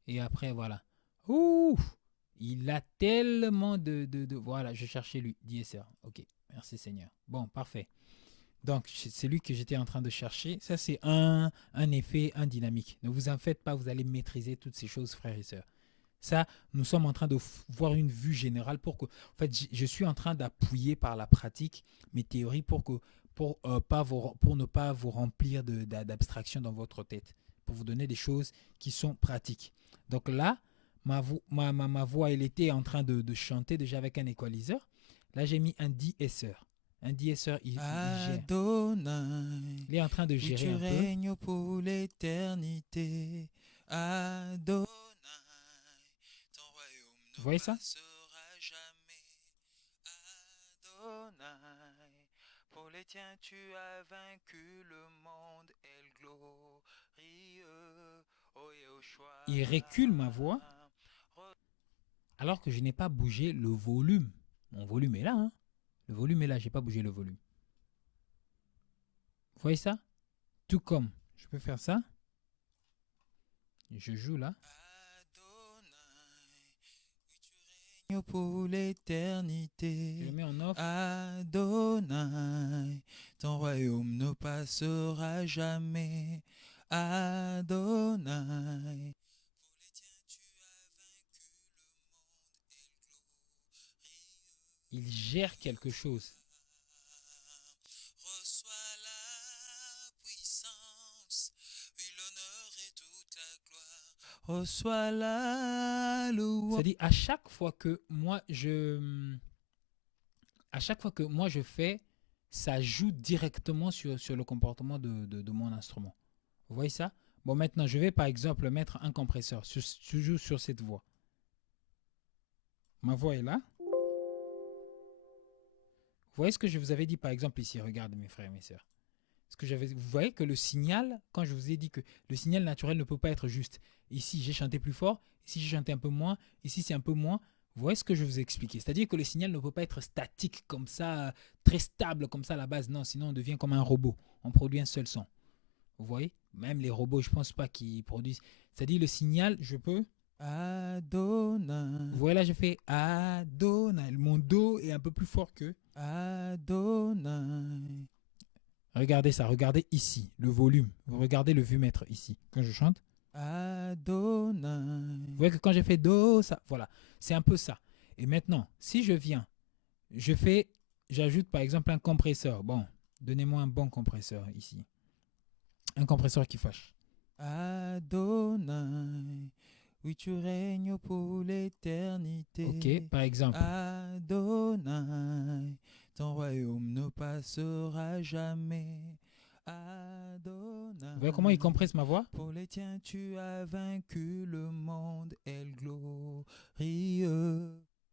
Et après, voilà. Ouh, il a tellement Voilà, je cherchais lui, DSR. Ok, merci Seigneur. Bon, parfait. Donc, c'est lui que j'étais en train de chercher. Ça, c'est un effet, un dynamique. Ne vous en faites pas, vous allez maîtriser toutes ces choses, frères et sœurs. Ça, nous sommes en train de voir une vue générale pour que, en fait, je suis en train d'appuyer par la pratique mes théories pour ne pas vous remplir d'abstraction dans votre tête, pour vous donner des choses qui sont pratiques. Donc là, ma voix, elle était en train de chanter déjà avec un équaliseur. Là, j'ai mis un DSR. Un DSR, il gère. Il est en train de gérer un peu. Tu règnes pour l'éternité. Adonai, ton royaume vous voyez ça? Adonai, pour les tiens, tu as vaincu le monde, El glorieux. Il recule ma voix alors que je n'ai pas bougé le volume. Mon volume est là. Hein. Le volume est là. J'ai pas bougé le volume. Vous voyez ça? Tout comme je peux faire ça. Je joue là. Pour l'éternité. Je le mets en off. Adonai, ton royaume ne passera jamais. Adonai. Il gère quelque chose. Reçois la puissance, oui, l'honneur et toute la gloire. Reçois la louange. C'est-à-dire à chaque fois que moi je fais, ça joue directement sur le comportement de mon instrument. Vous voyez ça? Bon, maintenant, je vais par exemple mettre un compresseur toujours sur cette voix. Ma voix est là. Vous voyez ce que je vous avais dit par exemple ici? Regardez mes frères et mes sœurs. Vous voyez que le signal, quand je vous ai dit que le signal naturel ne peut pas être juste. Ici, j'ai chanté plus fort. Ici, j'ai chanté un peu moins. Ici, c'est un peu moins. Vous voyez ce que je vous ai expliqué? C'est-à-dire que le signal ne peut pas être statique comme ça, très stable comme ça à la base. Non, sinon on devient comme un robot. On produit un seul son. Vous voyez? Même les robots, je ne pense pas qu'ils produisent. C'est-à-dire le signal, je peux... Adonai. Vous voyez là, je fais Adonai. Mon Do est un peu plus fort que Adonai. Regardez ça, regardez ici, le volume. Vous regardez le vumètre ici, quand je chante. Adonai. Vous voyez que quand j'ai fait Do, ça, voilà, c'est un peu ça. Et maintenant, si je viens, j'ajoute par exemple un compresseur. Bon, donnez-moi un bon compresseur ici. Un compresseur qui fâche. Adonai. Oui, tu règnes pour l'éternité. Ok, par exemple. Adonai, ton royaume ne passera jamais. Adonai. Vous voyez comment il compresse ma voix? Pour les tiens, tu as vaincu le monde et le glorieux.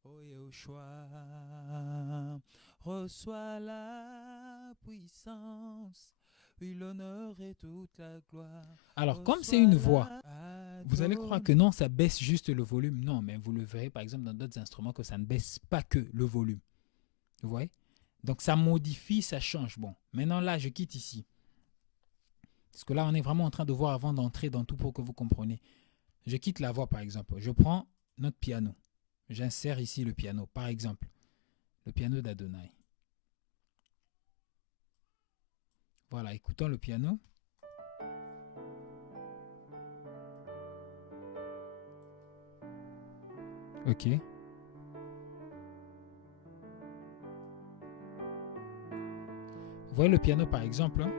Oh Yahushua, reçois la puissance. Oui, l'honneur et toute la gloire. Alors, comme c'est une voix, vous allez croire que non, ça baisse juste le volume. Non, mais vous le verrez par exemple dans d'autres instruments que ça ne baisse pas que le volume. Vous voyez? Donc, ça modifie, ça change. Bon, maintenant là, je quitte ici. Parce que là, on est vraiment en train de voir avant d'entrer dans tout pour que vous compreniez. Je quitte la voix par exemple. Je prends notre piano. J'insère ici le piano. Par exemple, le piano d'Adonai. Voilà, écoutons le piano. Ok. Vous voyez le piano par exemple. Hein?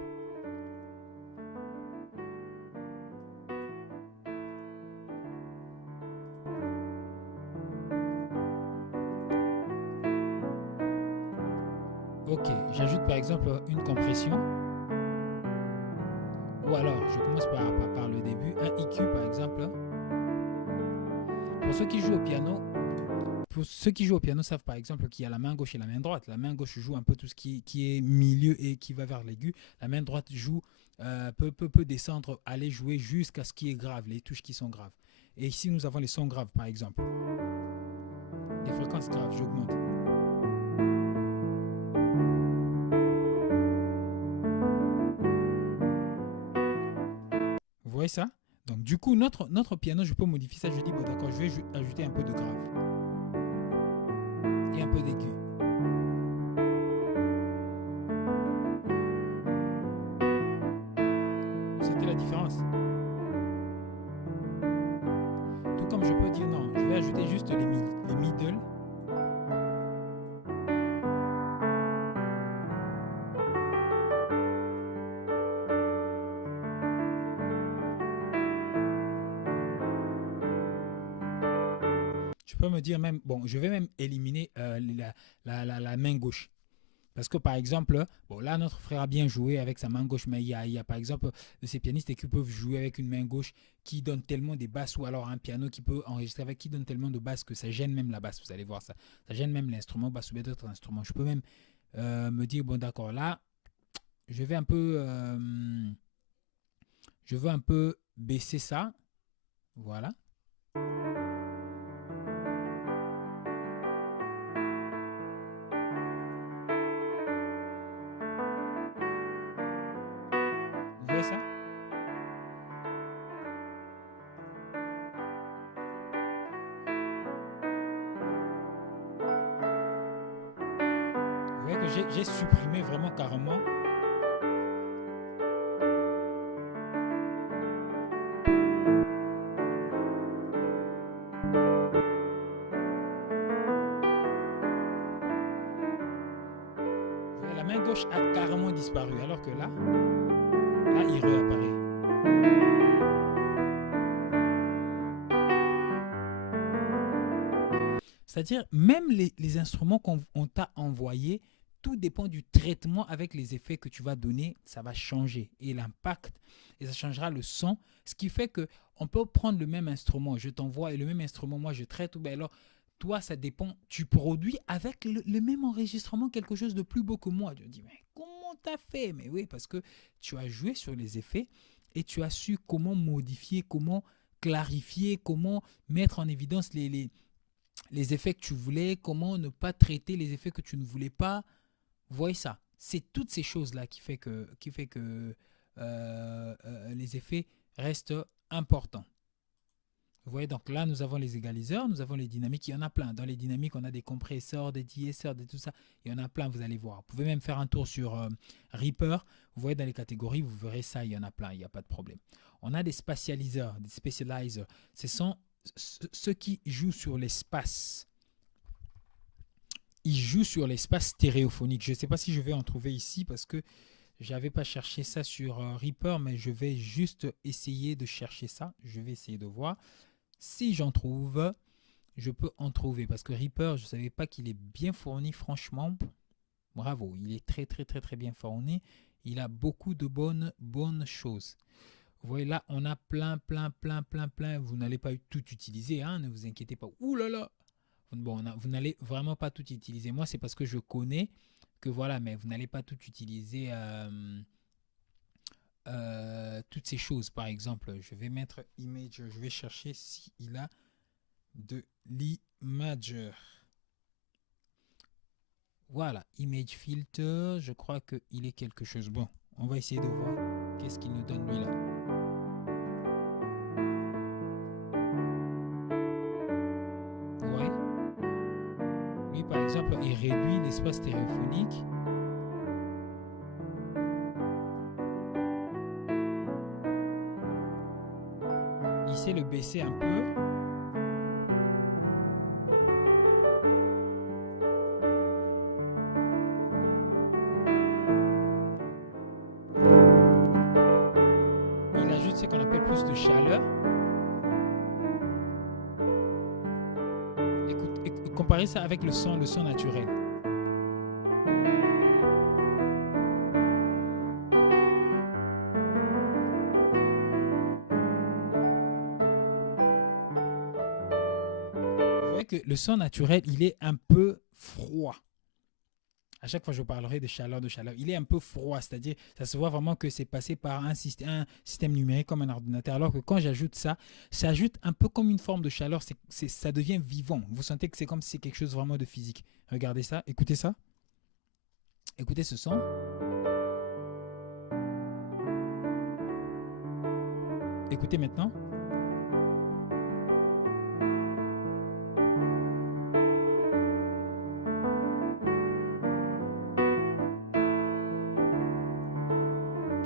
Ok, j'ajoute par exemple une compression. Ou alors, je commence par le début, un EQ par exemple. Pour ceux qui jouent au piano, savent par exemple qu'il y a la main gauche et la main droite. La main gauche joue un peu tout ce qui est milieu et qui va vers l'aigu. La main droite joue, peut descendre, aller jouer jusqu'à ce qui est grave, les touches qui sont graves. Et ici, nous avons les sons graves par exemple. Les fréquences graves, j'augmente. Vous voyez ça? Donc du coup, notre piano, je peux modifier ça. Je dis, bon d'accord, je vais ajouter un peu de grave. Et un peu d'aigu. Vous sentez la différence? Tout comme je peux dire, non, je vais ajouter juste les middle. Je peux me dire même, bon, je vais même éliminer la main gauche. Parce que par exemple, bon là notre frère a bien joué avec sa main gauche, mais il y a par exemple de ces pianistes qui peuvent jouer avec une main gauche qui donne tellement des basses, ou alors un piano qui peut enregistrer avec qui donne tellement de basses que ça gêne même la basse, vous allez voir ça. Ça gêne même l'instrument basse ou bien d'autres instruments. Je peux même me dire, bon d'accord, là, je veux un peu baisser ça. Voilà. C'est-à-dire que j'ai supprimé vraiment carrément. La main gauche a carrément disparu, alors que là, il réapparaît. C'est-à-dire, même les instruments qu'on t'a envoyés, tout dépend du traitement avec les effets que tu vas donner, ça va changer. Et l'impact, et ça changera le son. Ce qui fait que on peut prendre le même instrument, je t'envoie, et le même instrument, moi je traite. Ben alors, toi, ça dépend. Tu produis avec le même enregistrement quelque chose de plus beau que moi. Tu me dis, mais comment t'as fait? Mais oui, parce que tu as joué sur les effets et tu as su comment modifier, comment clarifier, comment mettre en évidence les effets que tu voulais, comment ne pas traiter les effets que tu ne voulais pas. Vous voyez ça? C'est toutes ces choses-là qui fait que les effets restent importants. Vous voyez, donc là, nous avons les égaliseurs, nous avons les dynamiques, il y en a plein. Dans les dynamiques, on a des compresseurs, des de-essers, tout ça. Il y en a plein, vous allez voir. Vous pouvez même faire un tour sur Reaper. Vous voyez dans les catégories, vous verrez ça, il y en a plein, il n'y a pas de problème. On a des spatialiseurs, des specializers. Ce sont ceux qui jouent sur l'espace. Ils jouent sur l'espace stéréophonique. Je ne sais pas si je vais en trouver ici parce que je n'avais pas cherché ça sur Reaper, mais je vais juste essayer de chercher ça. Je vais essayer de voir. Si j'en trouve, je peux en trouver. Parce que Reaper, je ne savais pas qu'il est bien fourni, franchement. Bravo, il est très très très très bien fourni. Il a beaucoup de bonnes choses. Vous voyez là, on a plein. Vous n'allez pas tout utiliser, hein, ne vous inquiétez pas. Ouh là là. Bon, vous n'allez vraiment pas tout utiliser. Moi, c'est parce que je connais que voilà, mais vous n'allez pas tout utiliser. Toutes ces choses. Par exemple, je vais mettre image, je vais chercher s'il a de l'imager. Voilà, image filter, je crois qu'il est quelque chose. Bon, on va essayer de voir qu'est-ce qu'il nous donne lui là. Vous voyez? Lui par exemple, il réduit l'espace stéréophonique. Il sait le baisser un peu. Il ajoute ce qu'on appelle plus de chaleur. Comparez ça avec le son naturel. Vous voyez que le son naturel, il est un peu froid. À chaque fois, je parlerai de chaleur. Il est un peu froid, c'est-à-dire, ça se voit vraiment que c'est passé par un système numérique comme un ordinateur. Alors que quand j'ajoute ça, ça ajoute un peu comme une forme de chaleur. Ça devient vivant. Vous sentez que c'est comme si c'est quelque chose vraiment de physique. Regardez ça, écoutez ça. Écoutez ce son. Écoutez maintenant.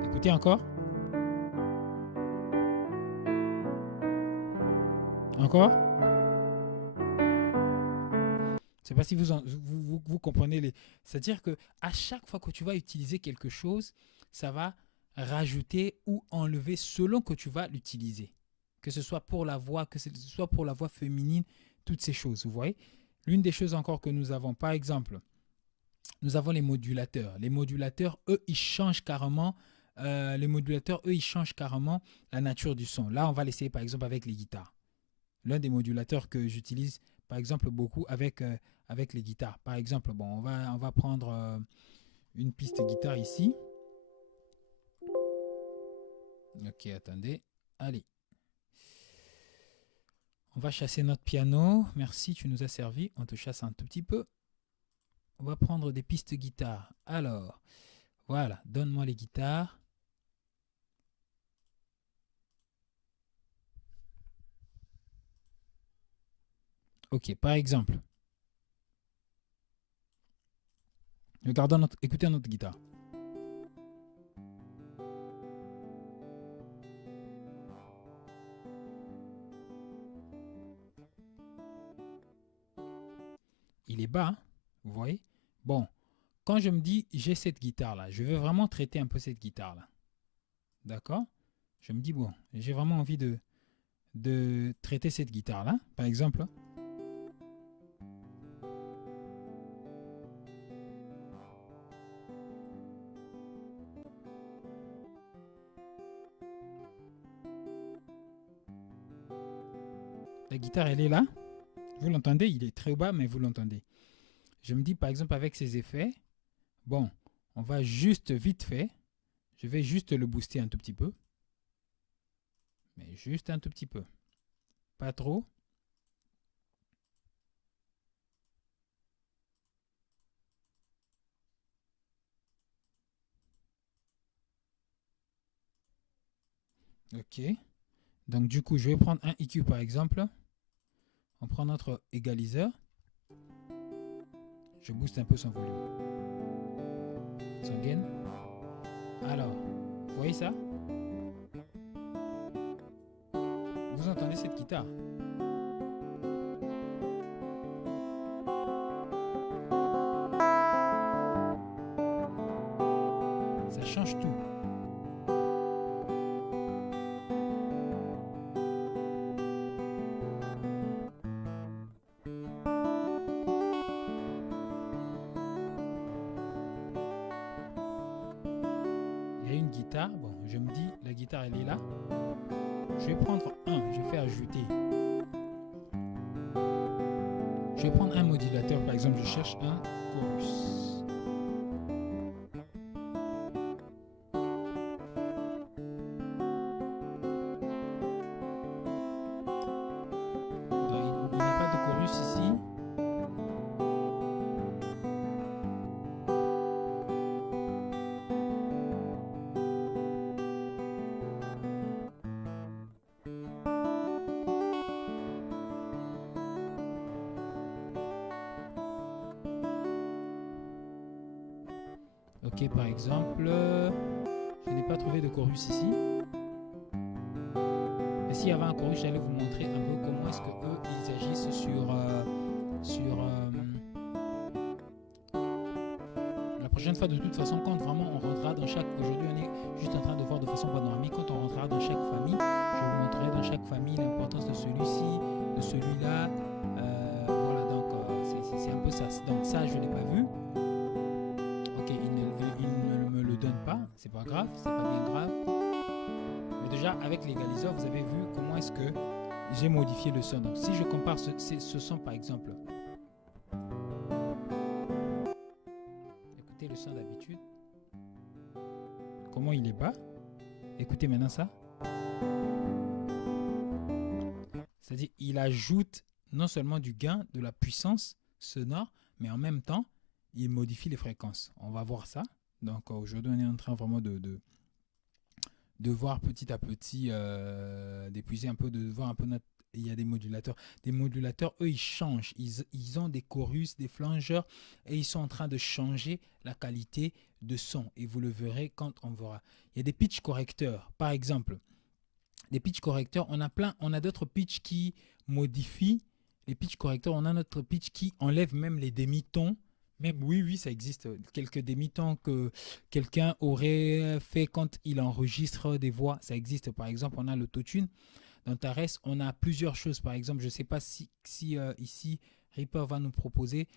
Écoutez encore. Encore. Je ne sais pas si vous comprenez. C'est-à-dire qu'à chaque fois que tu vas utiliser quelque chose, ça va rajouter ou enlever selon que tu vas l'utiliser. Que ce soit pour la voix, que ce soit pour la voix féminine, toutes ces choses, vous voyez. L'une des choses encore que nous avons, par exemple, nous avons les modulateurs. Les modulateurs, eux, ils changent carrément. Ils changent carrément la nature du son. Là, on va l'essayer par exemple avec les guitares. L'un des modulateurs que j'utilise par exemple beaucoup avec les guitares. Par exemple, bon, on va prendre une piste guitare ici. Ok, attendez. Allez. On va chasser notre piano. Merci, tu nous as servi. On te chasse un tout petit peu. On va prendre des pistes guitare. Alors, voilà, donne-moi les guitares. Ok, par exemple. Écoutez notre guitare. Il est bas, hein, vous voyez? Bon, quand je me dis j'ai cette guitare-là, je veux vraiment traiter un peu cette guitare-là. D'accord? Je me dis, bon, j'ai vraiment envie de traiter cette guitare-là, par exemple. La guitare, elle est là. Vous l'entendez? Il est très bas, mais vous l'entendez. Je me dis, par exemple, avec ces effets, bon, on va juste vite fait, je vais juste le booster un tout petit peu. Mais juste un tout petit peu. Pas trop. Ok. Donc du coup, je vais prendre un EQ par exemple. On prend notre égaliseur. Je booste un peu son volume. Son gain. Alors, vous voyez ça? Vous entendez cette guitare? Ça change tout. Il y a une guitare. Bon, je me dis, la guitare, elle est là. Je vais prendre je vais faire ajouter. Je vais prendre un modulateur, par exemple, je cherche un chorus. Donc, il n'y a pas de chorus ici. Ok, par exemple, je n'ai pas trouvé de chorus ici. Mais s'il y avait un chorus, j'allais vous montrer un peu comment est-ce que eux ils agissent sur la prochaine fois. De toute façon, quand vraiment on rentrera dans chaque, aujourd'hui on est juste en train de voir de façon panoramique, quand on rentrera dans chaque famille, je vous montrerai dans chaque famille l'importance de celui-ci, de celui-là. Voilà, donc c'est un peu ça. Donc ça, je l'ai pas vu. Ok, il ne me le donne pas, c'est pas grave, c'est pas bien grave. Mais déjà, avec l'égaliseur, vous avez vu comment est-ce que j'ai modifié le son. Donc, si je compare ce son, par exemple, écoutez le son d'habitude, comment il est bas. Écoutez maintenant ça. C'est-à-dire, il ajoute non seulement du gain, de la puissance sonore, mais en même temps, il modifie les fréquences. On va voir ça. Donc, aujourd'hui, on est en train vraiment de voir petit à petit, d'épuiser un peu, de voir un peu notre... Il y a des modulateurs. Des modulateurs, eux, ils changent. Ils ont des chorus, des flangeurs, et ils sont en train de changer la qualité de son. Et vous le verrez quand on verra. Il y a des pitch correcteurs. Par exemple, des pitch correcteurs, on a d'autres pitch qui modifient les pitch correcteurs. On a notre pitch qui enlève même les demi-tons. Même, oui, ça existe. Quelques demi-tons que quelqu'un aurait fait quand il enregistre des voix. Ça existe. Par exemple, on a l'autotune. Dans Tares, on a plusieurs choses. Par exemple, je ne sais pas si ici, Reaper va nous proposer.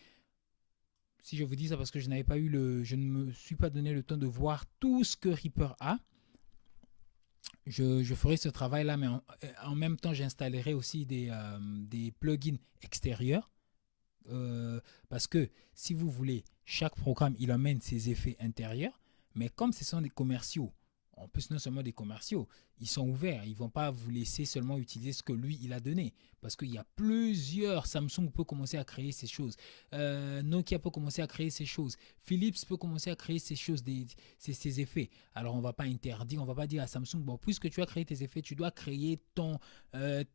Si je vous dis ça parce que je ne me suis pas donné le temps de voir tout ce que Reaper a. Je ferai ce travail-là, mais en même temps, j'installerai aussi des plugins extérieurs. Parce que si vous voulez, chaque programme, il emmène ses effets intérieurs, mais comme ce sont des commerciaux, en plus non seulement des commerciaux, ils sont ouverts, ils ne vont pas vous laisser seulement utiliser ce que lui, il a donné. Parce qu'il y a plusieurs, Samsung peut commencer à créer ces choses, Nokia peut commencer à créer ces choses, Philips peut commencer à créer ces choses, ces effets. Alors on ne va pas interdire, on ne va pas dire à Samsung, bon, puisque tu as créé tes effets, tu dois créer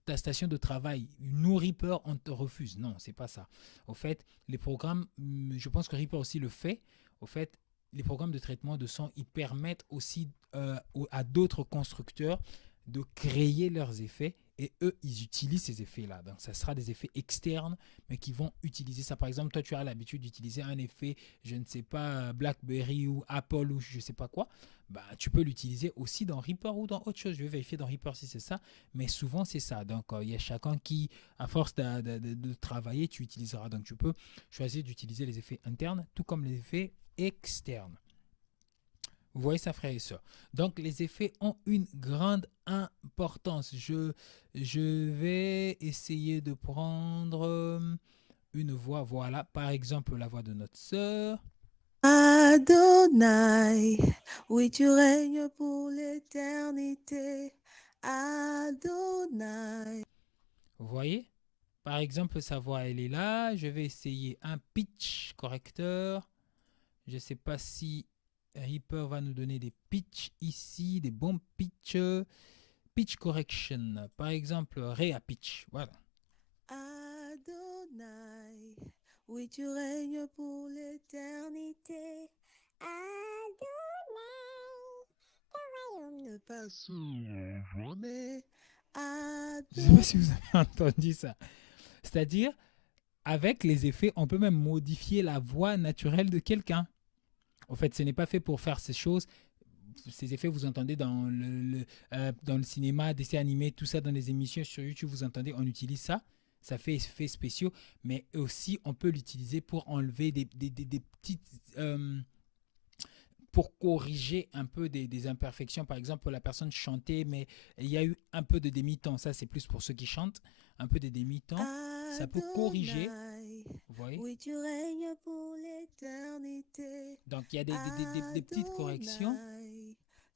ta station de travail. Nous, Reaper, on te refuse. Non, c'est pas ça. Au fait, les programmes, je pense que Reaper aussi le fait. Au fait, les programmes de traitement de son, ils permettent aussi à d'autres constructeurs de créer leurs effets et eux, ils utilisent ces effets-là. Donc, ça sera des effets externes, mais qui vont utiliser ça. Par exemple, toi, tu as l'habitude d'utiliser un effet, je ne sais pas, BlackBerry ou Apple ou je ne sais pas quoi. Bah, tu peux l'utiliser aussi dans Reaper ou dans autre chose. Je vais vérifier dans Reaper si c'est ça, mais souvent c'est ça. Donc, il y a chacun qui, à force de travailler, tu utiliseras. Donc, tu peux choisir d'utiliser les effets internes, tout comme les effets externes. Vous voyez ça, frères et sœurs. Donc, les effets ont une grande importance. Je vais essayer de prendre une voix. Voilà, par exemple, la voix de notre sœur. Adonai, oui, tu règnes pour l'éternité. Adonai. Vous voyez? Par exemple, sa voix, elle est là. Je vais essayer un pitch correcteur. Je ne sais pas si Reaper va nous donner des pitchs ici, des bons pitchs. Pitch correction. Par exemple, Réa pitch. Voilà. Adonai, oui, tu règnes pour l'éternité. Adonai, ton royaume ne passe jamais. Je ne sais pas Adonai. si vous avez entendu ça. C'est-à-dire, avec les effets, on peut même modifier la voix naturelle de quelqu'un. En fait, ce n'est pas fait pour faire ces choses. Ces effets, vous entendez dans le cinéma, dessins animés, tout ça, dans les émissions sur YouTube, vous entendez, on utilise ça. Ça fait effets spéciaux, mais aussi, on peut l'utiliser pour enlever des petites... pour corriger un peu des imperfections. Par exemple, la personne chantait, mais il y a eu un peu de demi-temps. Ça, c'est plus pour ceux qui chantent. Un peu de demi-temps. Ça peut corriger. Vous voyez? Oui, tu règnes pour l'éternité. Donc, il y a des petites corrections.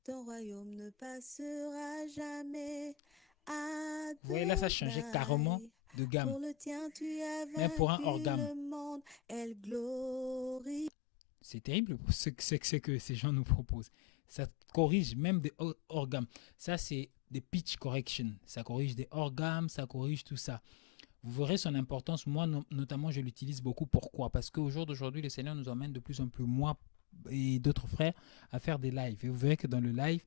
Ton royaume ne passera jamais. Adonai, vous voyez, là, ça changeait carrément de gamme. Pour le tien, tu as Même pour un vaincu hors gamme. le monde. Elle glorie. C'est terrible ce que ces gens nous proposent. Ça corrige même des hors gamme. Ça, c'est des pitch correction. Ça corrige des hors gamme, ça corrige tout ça. Vous verrez son importance. Moi, notamment, je l'utilise beaucoup. Pourquoi? Parce qu'au jour d'aujourd'hui, le Seigneur nous emmène de plus en plus, moi et d'autres frères, à faire des lives. Et vous verrez que dans le live,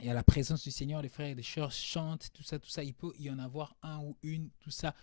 il y a la présence du Seigneur, les frères et les sœurs chantent, tout ça, tout ça. Il peut y en avoir un ou une, tout ça,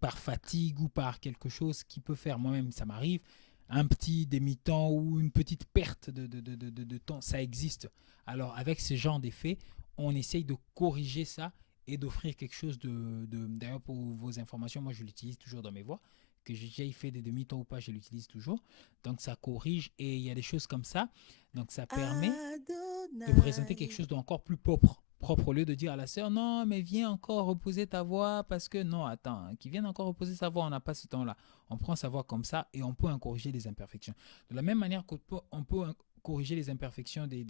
par fatigue ou par quelque chose qui peut faire. Moi-même, ça m'arrive. Un petit demi-temps ou une petite perte de temps, ça existe. Alors, avec ce genre d'effet, on essaye de corriger ça et d'offrir quelque chose d'ailleurs, pour vos informations, moi, je l'utilise toujours dans mes voix. Que j'ai déjà fait des demi-temps ou pas, je l'utilise toujours. Donc, ça corrige et il y a des choses comme ça. Donc, ça permet de présenter quelque chose d'encore plus propre au lieu de dire à la sœur non mais viens encore reposer ta voix parce que non attends qu'il vienne encore reposer sa voix, on n'a pas ce temps là, on prend sa voix comme ça et on peut en corriger les imperfections de la même manière qu'on peut corriger les imperfections des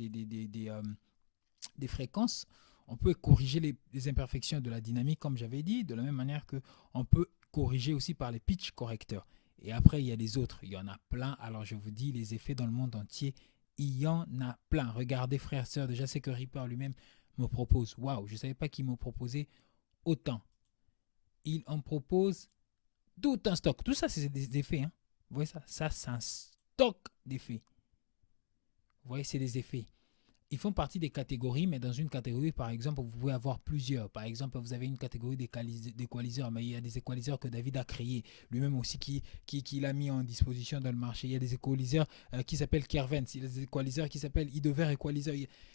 fréquences, on peut corriger les imperfections de la dynamique comme j'avais dit, de la même manière que on peut corriger aussi par les pitch correcteurs. Et après il y a les autres, il y en a plein. Alors je vous dis, les effets dans le monde entier, il y en a plein. Regardez frères, sœurs, déjà c'est que Reaper lui-même me propose. Waouh, je ne savais pas qu'il me proposait autant. Il en propose tout un stock. Tout ça, c'est des effets. Hein. Vous voyez ça? Ça, c'est un stock d'effets. Vous voyez, c'est des effets. Ils font partie des catégories, mais dans une catégorie, par exemple, vous pouvez avoir plusieurs. Par exemple, vous avez une catégorie d'équaliseurs, mais il y a des équaliseurs que David a créés, lui-même aussi qui l'a mis en disposition dans le marché. Il y a des équaliseurs qui s'appellent Kervens, il y a des équaliseurs qui s'appellent Idover équaliseur.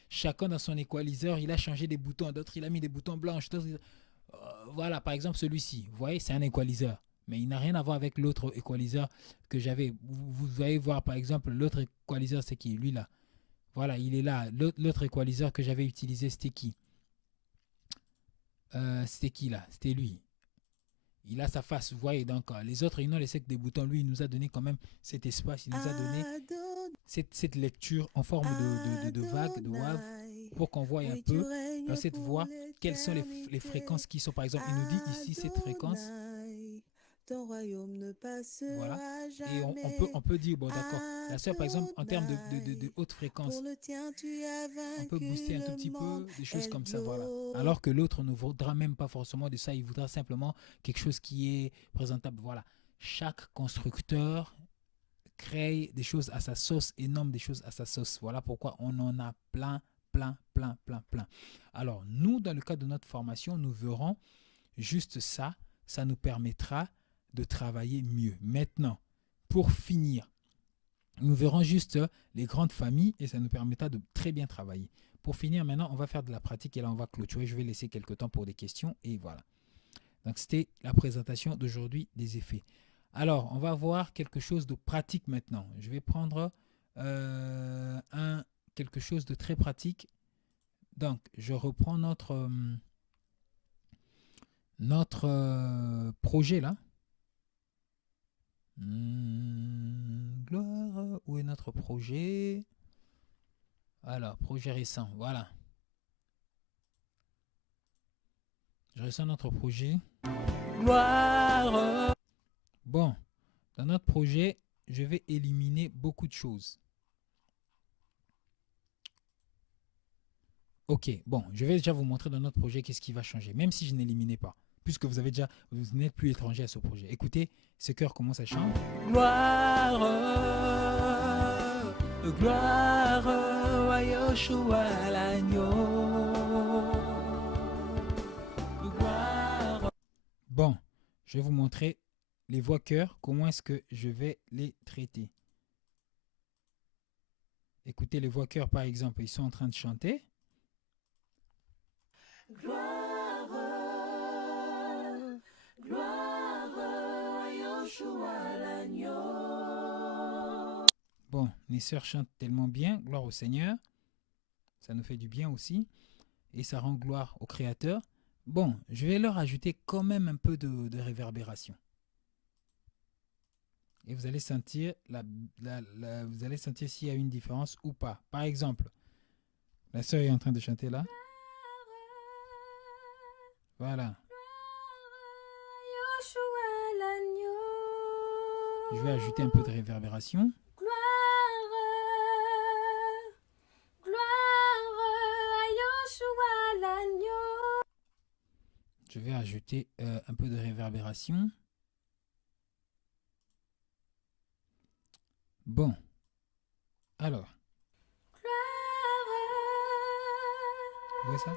Chacun dans son équaliseur, il a changé des boutons, d'autres il a mis des boutons blancs. Voilà, par exemple celui-ci, vous voyez, c'est un équaliseur. Mais il n'a rien à voir avec l'autre équaliseur que j'avais. Vous allez voir, par exemple, l'autre équaliseur, c'est qui? Lui là. Voilà, il est là. L'autre équaliseur que j'avais utilisé, c'était qui? C'était qui là? C'était lui. Il a sa face, vous voyez. Donc, les autres, ils n'ont laissé que des boutons. Lui, il nous a donné quand même cet espace. Il nous a donné cette lecture en forme de vague, de wave, pour qu'on voie un peu dans cette voix quelles sont les fréquences qui sont. Par exemple, il nous dit ici cette fréquence. Ton royaume ne passera voilà. jamais. Et on peut dire, bon d'accord, la sœur par exemple en termes de haute fréquence, on peut booster un tout petit peu, des choses comme ça, voilà. Alors que l'autre ne voudra même pas forcément de ça, il voudra simplement quelque chose qui est présentable, voilà. Chaque constructeur crée des choses à sa sauce et nomme des choses à sa sauce. Voilà pourquoi on en a plein. Alors, nous, dans le cadre de notre formation, nous verrons juste ça. Ça nous permettra de travailler mieux. Maintenant, pour finir, nous verrons juste les grandes familles et ça nous permettra de très bien travailler. Pour finir, maintenant, on va faire de la pratique et là, on va clôturer. Je vais laisser quelques temps pour des questions et voilà. Donc, c'était la présentation d'aujourd'hui des effets. Alors, on va voir quelque chose de pratique maintenant. Je vais prendre quelque chose de très pratique. Donc, je reprends notre projet là. Gloire, où est notre projet? Alors, projet récent, voilà. Je ressens notre projet. Gloire. Bon, dans notre projet, je vais éliminer beaucoup de choses. Ok, bon, je vais déjà vous montrer dans notre projet qu'est-ce qui va changer, même si je n'éliminais pas, puisque vous n'êtes plus étranger à ce projet. Écoutez, ce cœur commence à chanter. Gloire, gloire à Yoshua l'agneau. Gloire. Bon, je vais vous montrer les voix cœur, comment est-ce que je vais les traiter. Écoutez les voix cœur par exemple, ils sont en train de chanter. Gloire, gloire à Yoshua l'agneau. Bon, les sœurs chantent tellement bien, gloire au Seigneur. Ça nous fait du bien aussi. Et ça rend gloire au Créateur. Bon, je vais leur ajouter quand même un peu de réverbération. Et vous allez sentir vous allez sentir s'il y a une différence ou pas. Par exemple, la sœur est en train de chanter là. Voilà. Je vais ajouter un peu de réverbération. Je vais ajouter un peu de réverbération. Bon. Alors. Vous voyez ça?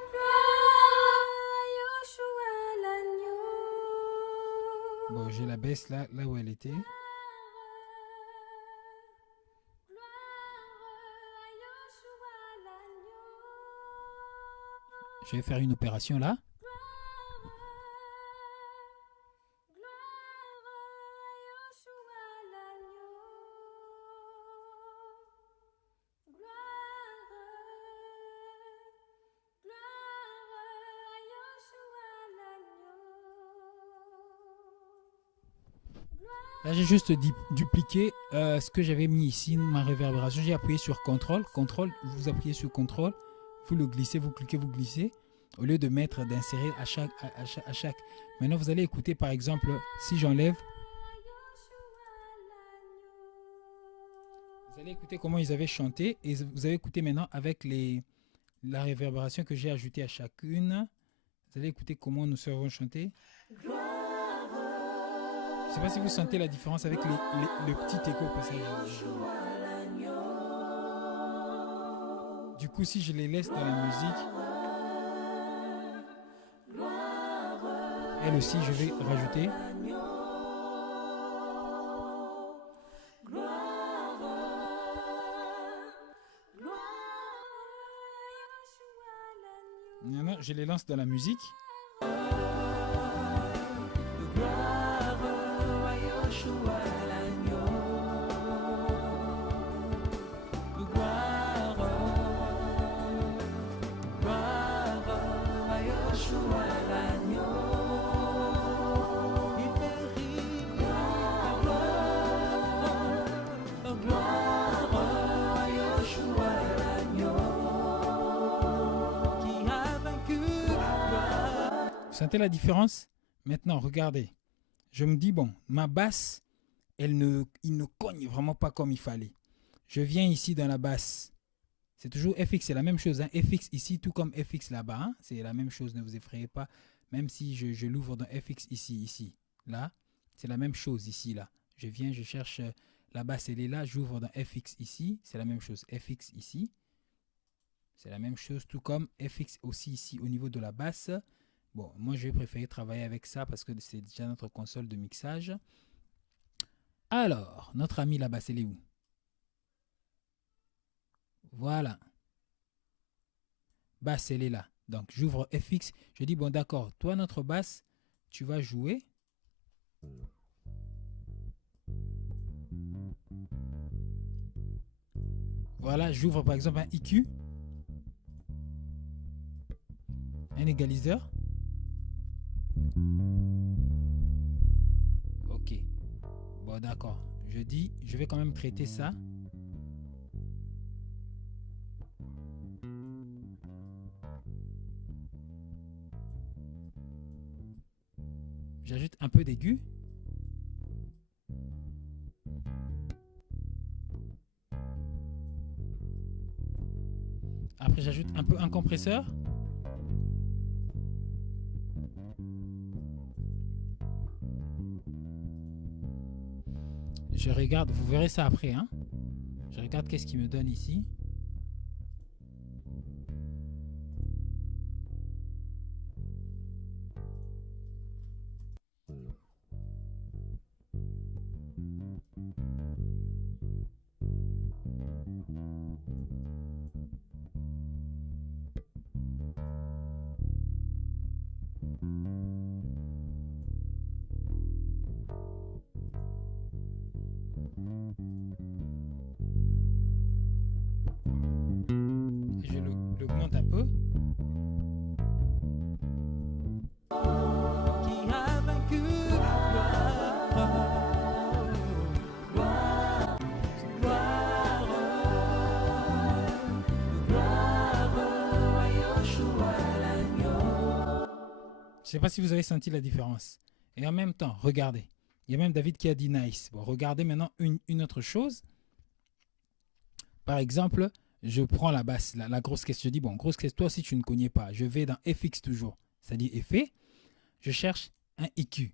Bon, je la baisse là où elle était. Je vais faire une opération là. Là, j'ai juste dupliqué ce que j'avais mis ici, ma réverbération. J'ai appuyé sur CTRL. CTRL, vous appuyez sur CTRL. Vous le glissez, vous cliquez, vous glissez. Au lieu de d'insérer à chaque. Maintenant, vous allez écouter, par exemple, si j'enlève. Vous allez écouter comment ils avaient chanté. Et vous allez écouter maintenant avec la réverbération que j'ai ajoutée à chacune. Vous allez écouter comment nous serons chantés. Je ne sais pas si vous sentez la différence avec le petit écho que ça. Du coup, si je les laisse dans la musique, elle aussi, je vais rajouter. Maintenant, je les lance dans la musique. Vous sentez la différence? Maintenant, regardez. Je me dis, bon, ma basse, il ne cogne vraiment pas comme il fallait. Je viens ici dans la basse. C'est toujours FX, c'est la même chose. Hein. FX ici, tout comme FX là-bas. Hein. C'est la même chose, ne vous effrayez pas. Même si je l'ouvre dans FX ici. Là, c'est la même chose ici, là. Je viens, je cherche la basse elle est là, j'ouvre dans FX ici, c'est la même chose, FX ici, c'est la même chose, tout comme FX aussi ici au niveau de la basse. Bon, moi je vais préférer travailler avec ça parce que c'est déjà notre console de mixage. Alors, notre ami la basse elle est où? Voilà. Basse elle est là. Donc j'ouvre FX, je dis bon d'accord, toi notre basse, tu vas jouer. Voilà, j'ouvre par exemple un EQ, un égaliseur. Ok. Bon d'accord, je dis, je vais quand même traiter ça. J'ajoute un peu d'aigu. Après, j'ajoute un peu un compresseur. Je regarde, vous verrez ça après. Hein. Je regarde qu'est-ce qu'il me donne ici. Je l'augmente un peu. Qui a vaincu Je ne sais pas si vous avez senti la différence. Et en même temps, regardez. Il y a même David qui a dit nice. Bon, regardez maintenant une autre chose. Par exemple, je prends la basse, la grosse caisse. Je dis, bon, grosse caisse, toi aussi tu ne connais pas. Je vais dans FX toujours. C'est-à-dire effet. Je cherche un EQ.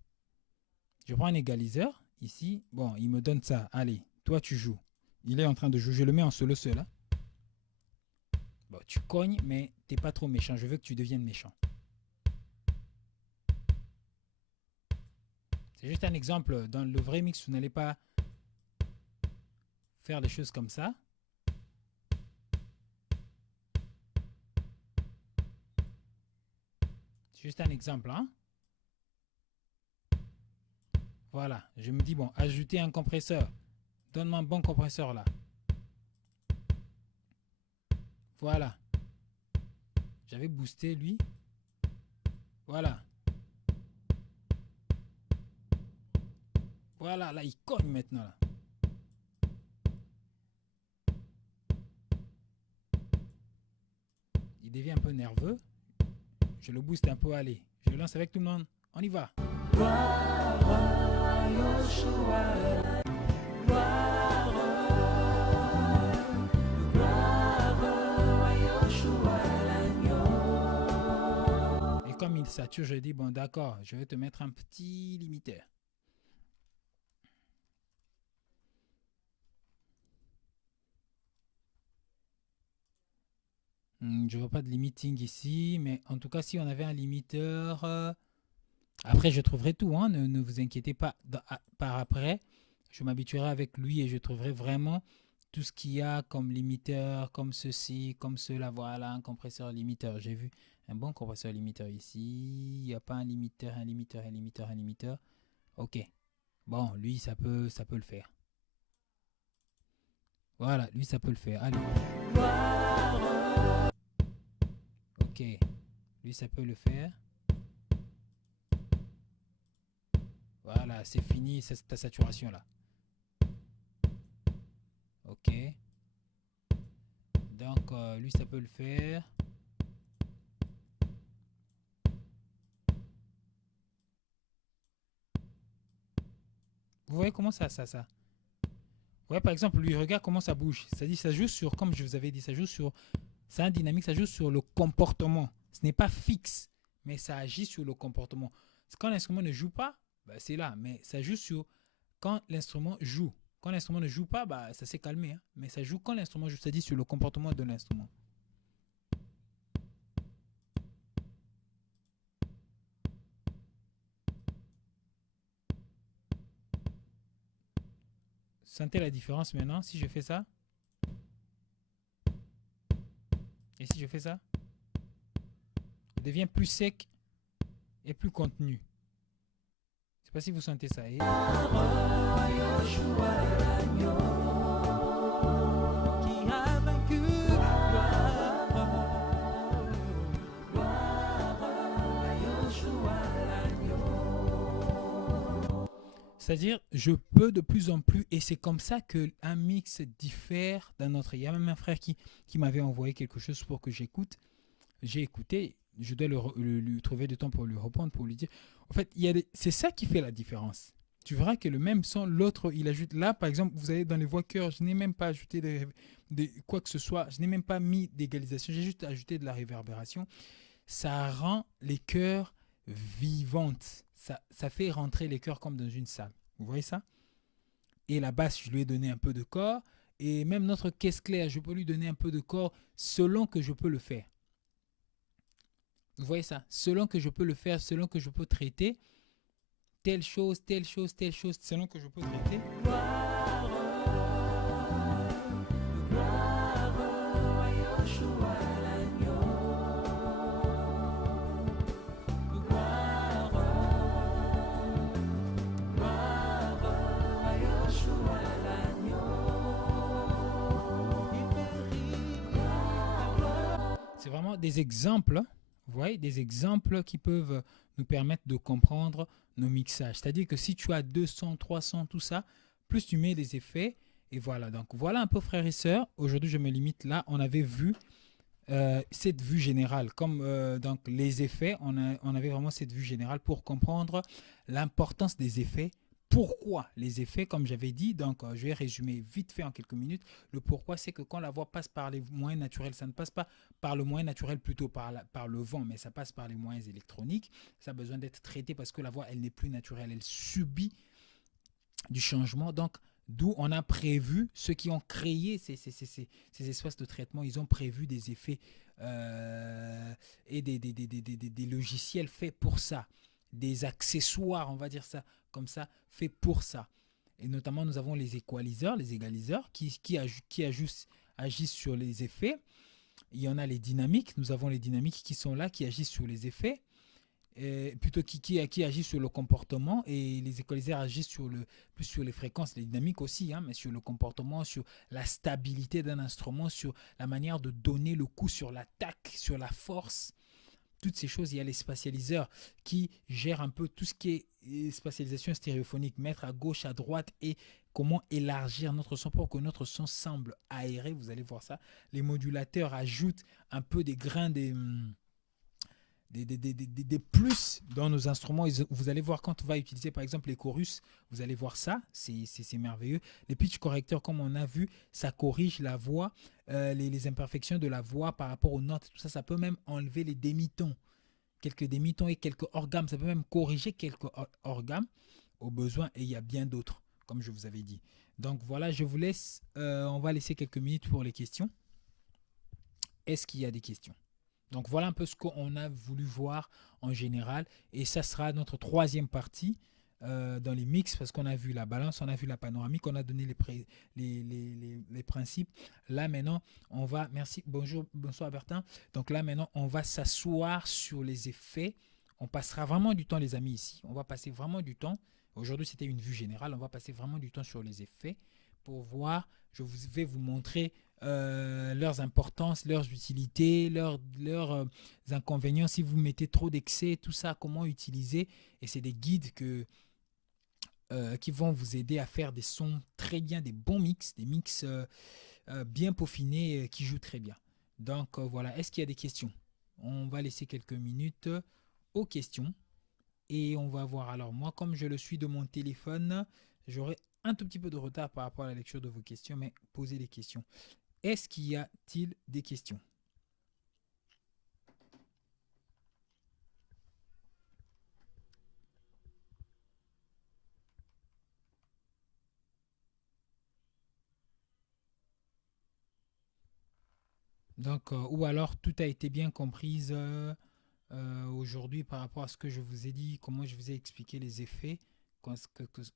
Je prends un égaliseur. Ici, bon, il me donne ça. Allez, toi tu joues. Il est en train de jouer. Je le mets en solo seul. Hein. Bon, tu cognes, mais t'es pas trop méchant. Je veux que tu deviennes méchant. C'est juste un exemple. Dans le vrai mix, vous n'allez pas faire les choses comme ça. C'est juste un exemple. Hein? Voilà. Je me dis, bon, ajouter un compresseur. Donne-moi un bon compresseur là. Voilà. J'avais boosté lui. Voilà. Voilà, là, il cogne maintenant. Là. Il devient un peu nerveux. Je le booste un peu, allez. Je le lance avec tout le monde. On y va. Et comme il sature, je dis, bon d'accord, je vais te mettre un petit limiteur. Je ne vois pas de limiting ici, mais en tout cas, si on avait un limiteur... Après, je trouverai tout, hein, ne vous inquiétez pas. Par après, je m'habituerai avec lui et je trouverai vraiment tout ce qu'il y a comme limiteur, comme ceci, comme cela. Voilà, un compresseur limiteur. J'ai vu un bon compresseur limiteur ici. Il n'y a pas un limiteur, un limiteur, un limiteur, un limiteur. Ok. Bon, lui, ça peut le faire. Voilà, lui, ça peut le faire. Allez. Ok. Lui, ça peut le faire. Voilà, c'est fini ta saturation là. Ok. Donc, lui, ça peut le faire. Vous voyez comment ça. Vous voyez, par exemple, lui, regarde comment ça bouge. C'est-à-dire, ça joue sur, comme je vous avais dit, ça joue sur, c'est un dynamique, ça joue sur le comportement. Ce n'est pas fixe, mais ça agit sur le comportement. Quand l'instrument ne joue pas, ben c'est là, mais ça joue sur quand l'instrument joue. Quand l'instrument ne joue pas, bah, ça s'est calmé. Hein. Mais ça joue quand l'instrument joue. C'est-à-dire sur le comportement de l'instrument. Sentez la différence maintenant si je fais ça. Et si je fais ça, il devient plus sec et plus contenu. Je ne sais pas si vous sentez ça. Et... C'est-à-dire, je peux de plus en plus, et c'est comme ça qu'un mix diffère d'un autre. Il y a même un frère qui m'avait envoyé quelque chose pour que j'écoute. J'ai écouté, je dois lui trouver du temps pour lui répondre, pour lui dire. En fait, c'est ça qui fait la différence. Tu verras que le même son, l'autre, il ajoute. Là, par exemple, vous allez dans les voix chœurs, je n'ai même pas ajouté quoi que ce soit, je n'ai même pas mis d'égalisation, j'ai juste ajouté de la réverbération. Ça rend les chœurs vivantes. Ça fait rentrer les chœurs comme dans une salle. Vous voyez ça? Et la basse, je lui ai donné un peu de corps. Et même notre caisse claire, je peux lui donner un peu de corps selon que je peux le faire. Vous voyez ça? Selon que je peux le faire, selon que je peux traiter telle chose, selon que je peux traiter. C'est vraiment des exemples, vous voyez, des exemples qui peuvent nous permettre de comprendre nos mixages. C'est-à-dire que si tu as 200, 300, tout ça, plus tu mets des effets, et voilà. Donc voilà un peu frères et sœurs. Aujourd'hui, je me limite là. On avait vu cette vue générale. Comme donc les effets, on avait vraiment cette vue générale pour comprendre l'importance des effets. Pourquoi les effets, comme j'avais dit, donc je vais résumer vite fait en quelques minutes. Le pourquoi, c'est que quand la voix passe par les moyens naturels, ça ne passe pas par le moyen naturel, plutôt par le vent, mais ça passe par les moyens électroniques. Ça a besoin d'être traité parce que la voix, elle n'est plus naturelle, elle subit du changement. Donc, d'où on a prévu, ceux qui ont créé ces espaces de traitement, ils ont prévu des effets et des logiciels faits pour ça, des accessoires, on va dire ça comme ça, faits pour ça. Et notamment, nous avons les égaliseurs qui agissent sur les effets. Il y en a les dynamiques, nous avons les dynamiques qui sont là, qui agissent sur les effets. Plutôt qui agit sur le comportement, et les équaliseurs agissent plus sur les fréquences, les dynamiques aussi, hein, mais sur le comportement, sur la stabilité d'un instrument, sur la manière de donner le coup, sur l'attaque, sur la force, toutes ces choses. Il y a les spatialiseurs qui gèrent un peu tout ce qui est spatialisation stéréophonique, mettre à gauche, à droite, et comment élargir notre son pour que notre son semble aéré. Vous allez voir ça. Les modulateurs ajoutent un peu des grains, des plus dans nos instruments. Vous allez voir quand on va utiliser par exemple les chorus, vous allez voir ça, c'est merveilleux. Les pitch correcteurs, comme on a vu, ça corrige la voix, les imperfections de la voix par rapport aux notes, tout ça, ça peut même enlever les demi-tons, quelques demi-tons et quelques orgames, ça peut même corriger quelques orgames au besoin, et il y a bien d'autres, comme je vous avais dit. Donc voilà, je vous laisse, on va laisser quelques minutes pour les questions. Est-ce qu'il y a des questions? Donc voilà un peu ce qu'on a voulu voir en général, et ça sera notre troisième partie dans les mix, parce qu'on a vu la balance, on a vu la panoramique, on a donné les principes. Là maintenant, on va, merci, bonsoir Bertin. Donc là maintenant, on va s'asseoir sur les effets. On passera vraiment du temps, les amis, ici. On va passer vraiment du temps. Aujourd'hui, c'était une vue générale. On va passer vraiment du temps sur les effets pour voir. Je vais vous montrer leurs importances, leurs utilités, leurs inconvénients. Si vous mettez trop d'excès, tout ça, comment utiliser. Et c'est des guides qui vont vous aider à faire des sons très bien, des bons mix, des mix bien peaufinés qui jouent très bien. Donc voilà, est-ce qu'il y a des questions? On va laisser quelques minutes aux questions. Et on va voir. Alors moi, comme je le suis de mon téléphone, j'aurai un tout petit peu de retard par rapport à la lecture de vos questions, mais posez des questions. Est-ce qu'il y a-t-il des questions? Donc, ou alors tout a été bien comprise aujourd'hui par rapport à ce que je vous ai dit, comment je vous ai expliqué les effets,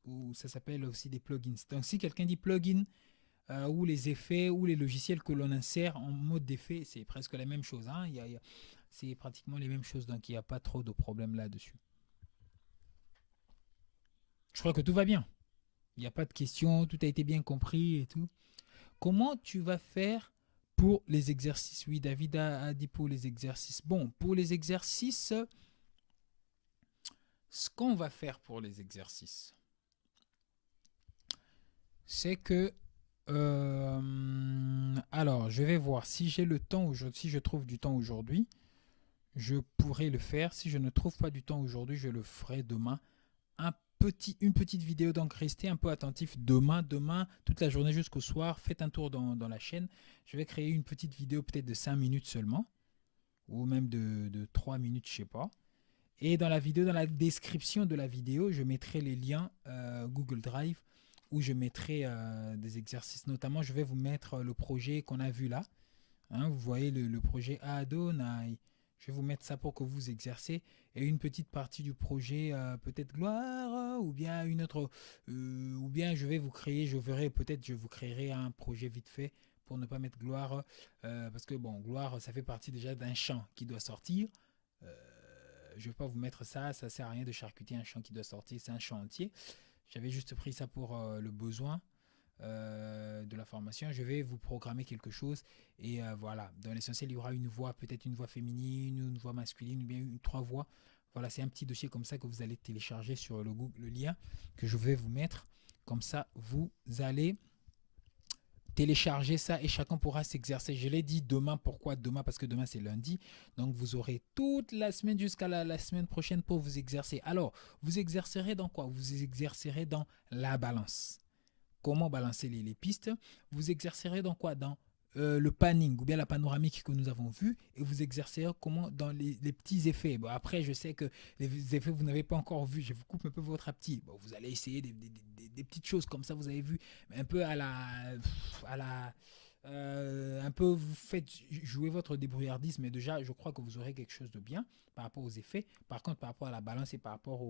ou ça s'appelle aussi des plugins. Donc, si quelqu'un dit plugin, ou les effets, ou les logiciels que l'on insère en mode d'effet, c'est presque la même chose. Hein. C'est pratiquement les mêmes choses, donc il n'y a pas trop de problème là-dessus. Je crois que tout va bien. Il n'y a pas de questions, tout a été bien compris et tout. Comment tu vas faire pour les exercices? Oui, David a dit pour les exercices. Bon, pour les exercices, ce qu'on va faire pour les exercices, c'est que alors, je vais voir si j'ai le temps aujourd'hui, si je trouve du temps aujourd'hui, je pourrais le faire. Si je ne trouve pas du temps aujourd'hui, je le ferai demain. Une petite vidéo, donc restez un peu attentif demain, toute la journée jusqu'au soir, faites un tour dans la chaîne. Je vais créer une petite vidéo peut-être de 5 minutes seulement, ou même de 3 minutes, je sais pas. Et dans la vidéo, dans la description de la vidéo, je mettrai les liens Google Drive, où je mettrai des exercices. Notamment, je vais vous mettre le projet qu'on a vu là. Hein, vous voyez le projet Adonai. Je vais vous mettre ça pour que vous exercez. Et une petite partie du projet, peut-être gloire, ou bien une autre, ou bien je vais vous créer, peut-être je vous créerai un projet vite fait pour ne pas mettre gloire, parce que bon, gloire, ça fait partie déjà d'un chant qui doit sortir. Je ne vais pas vous mettre ça sert à rien de charcuter un chant qui doit sortir, c'est un chant entier. J'avais juste pris ça pour le besoin de la formation. Je vais vous programmer quelque chose et voilà, dans l'essentiel il y aura une voix, peut-être une voix féminine, une voix masculine, ou bien trois voix. Voilà, c'est un petit dossier comme ça que vous allez télécharger sur le lien que je vais vous mettre. Comme ça, vous allez télécharger ça et chacun pourra s'exercer. Je l'ai dit demain. Pourquoi demain? Parce que demain c'est lundi. Donc vous aurez toute la semaine jusqu'à la semaine prochaine pour vous exercer. Alors, vous exercerez dans quoi? Vous exercerez dans la balance. Comment balancer les pistes? Vous exercerez dans quoi? Dans le panning ou bien la panoramique que nous avons vu, et vous exercerez comment dans les petits effets. Bon, après, je sais que les effets vous n'avez pas encore vu. Je vous coupe un peu votre appétit. Bon, vous allez essayer des petites choses comme ça. Vous avez vu un peu à la un peu vous faites jouer votre débrouillardisme, mais déjà je crois que vous aurez quelque chose de bien par rapport aux effets. Par contre, par rapport à la balance et par rapport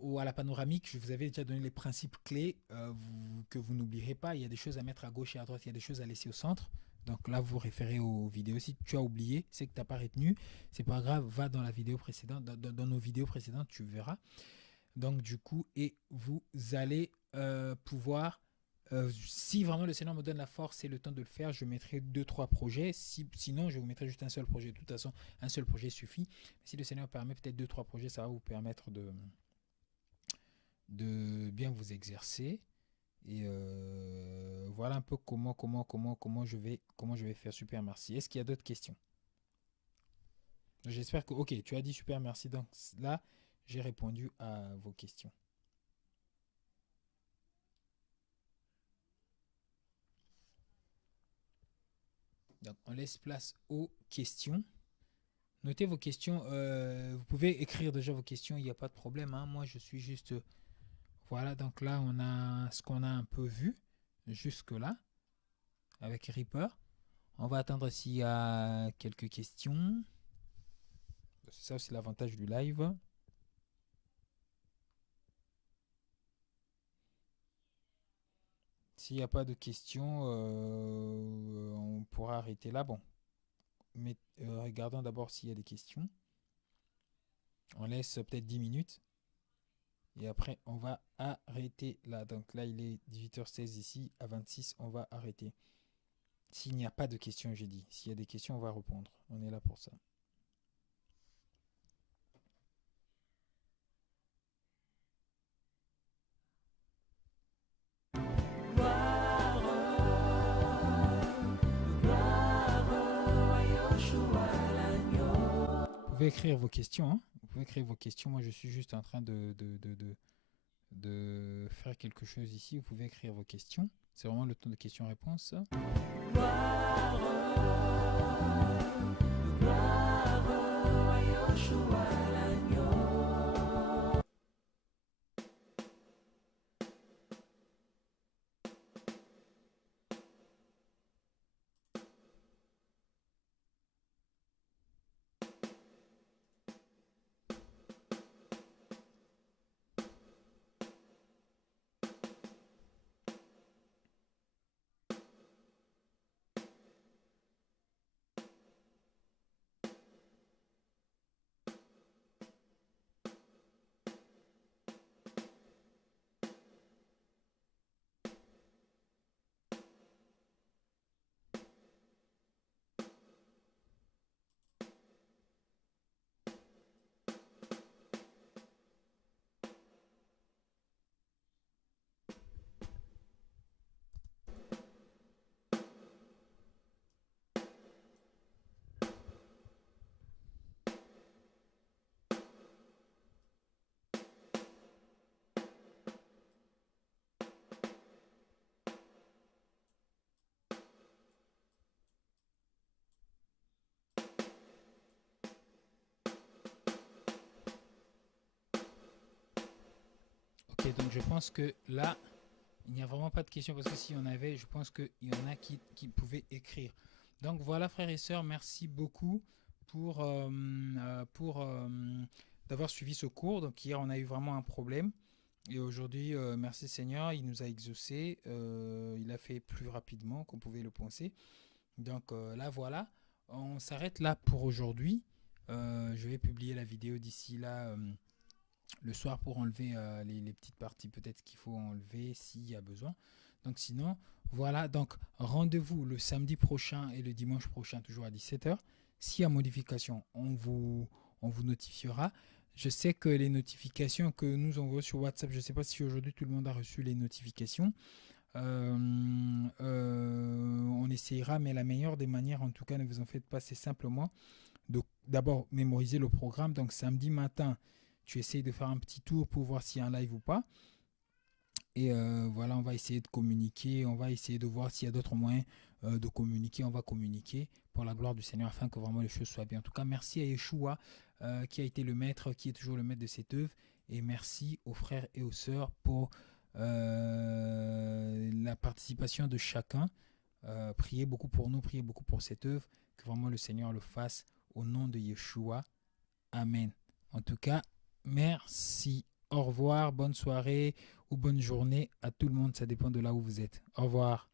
ou à la panoramique, je vous avais déjà donné les principes clés que vous n'oublierez pas. Il y a des choses à mettre à gauche et à droite, il y a des choses à laisser au centre. Donc là, vous référez aux vidéos. Si tu as oublié, c'est que tu n'as pas retenu. C'est pas grave, va dans la vidéo précédente, dans nos vidéos précédentes, tu verras. Donc du coup, et vous allez pouvoir, si vraiment le Seigneur me donne la force et le temps de le faire, je mettrai 2-3 projets. Sinon, je vous mettrai juste un seul projet. De toute façon, un seul projet suffit. Si le Seigneur permet peut-être 2-3 projets, ça va vous permettre de bien vous exercer. Et voilà un peu comment je vais faire. Super, merci. Est-ce qu'il y a d'autres questions? J'espère que, ok, tu as dit super, merci. Donc là, j'ai répondu à vos questions. Donc on laisse place aux questions. Notez vos questions. Vous pouvez écrire déjà vos questions, il n'y a pas de problème. Hein. Moi, je suis juste... Voilà, donc là, on a ce qu'on a un peu vu jusque-là avec Reaper. On va attendre s'il y a quelques questions. C'est ça aussi l'avantage du live. S'il n'y a pas de questions, on pourra arrêter là. Bon, mais regardons d'abord s'il y a des questions. On laisse peut-être 10 minutes. Et après, on va arrêter là. Donc là, il est 18h16 ici. À 26, on va arrêter. S'il n'y a pas de questions, j'ai dit. S'il y a des questions, on va répondre. On est là pour ça. Vous pouvez écrire vos questions. Hein. Vous pouvez écrire vos questions. Moi, je suis juste en train de faire quelque chose ici. Vous pouvez écrire vos questions. C'est vraiment le temps de questions-réponses. Ok, donc je pense que là, il n'y a vraiment pas de questions parce que s'il y en avait, je pense qu'il y en a qui pouvaient écrire. Donc voilà, frères et sœurs, merci beaucoup pour d'avoir suivi ce cours. Donc hier, on a eu vraiment un problème. Et aujourd'hui, merci Seigneur, il nous a exaucé. Il a fait plus rapidement qu'on pouvait le penser. Donc là, voilà. On s'arrête là pour aujourd'hui. Je vais publier la vidéo d'ici là le soir pour enlever les petites parties peut-être qu'il faut enlever s'il y a besoin. Donc sinon, voilà. Donc rendez-vous le samedi prochain et le dimanche prochain, toujours à 17h. S'il y a modification, on vous notifiera. Je sais que les notifications que nous envoyons sur WhatsApp, je ne sais pas si aujourd'hui tout le monde a reçu les notifications. On essayera, mais la meilleure des manières, en tout cas, ne vous en faites pas, c'est simplement d'abord mémoriser le programme. Donc samedi matin, tu essayes de faire un petit tour pour voir s'il y a un live ou pas. Et voilà, on va essayer de communiquer, on va essayer de voir s'il y a d'autres moyens de communiquer. On va communiquer pour la gloire du Seigneur afin que vraiment les choses soient bien. En tout cas, merci à Yeshua qui a été le maître, qui est toujours le maître de cette œuvre. Et merci aux frères et aux sœurs pour la participation de chacun. Priez beaucoup pour nous, priez beaucoup pour cette œuvre. Que vraiment le Seigneur le fasse au nom de Yeshua. Amen. En tout cas, merci. Au revoir, bonne soirée ou bonne journée à tout le monde. Ça dépend de là où vous êtes. Au revoir.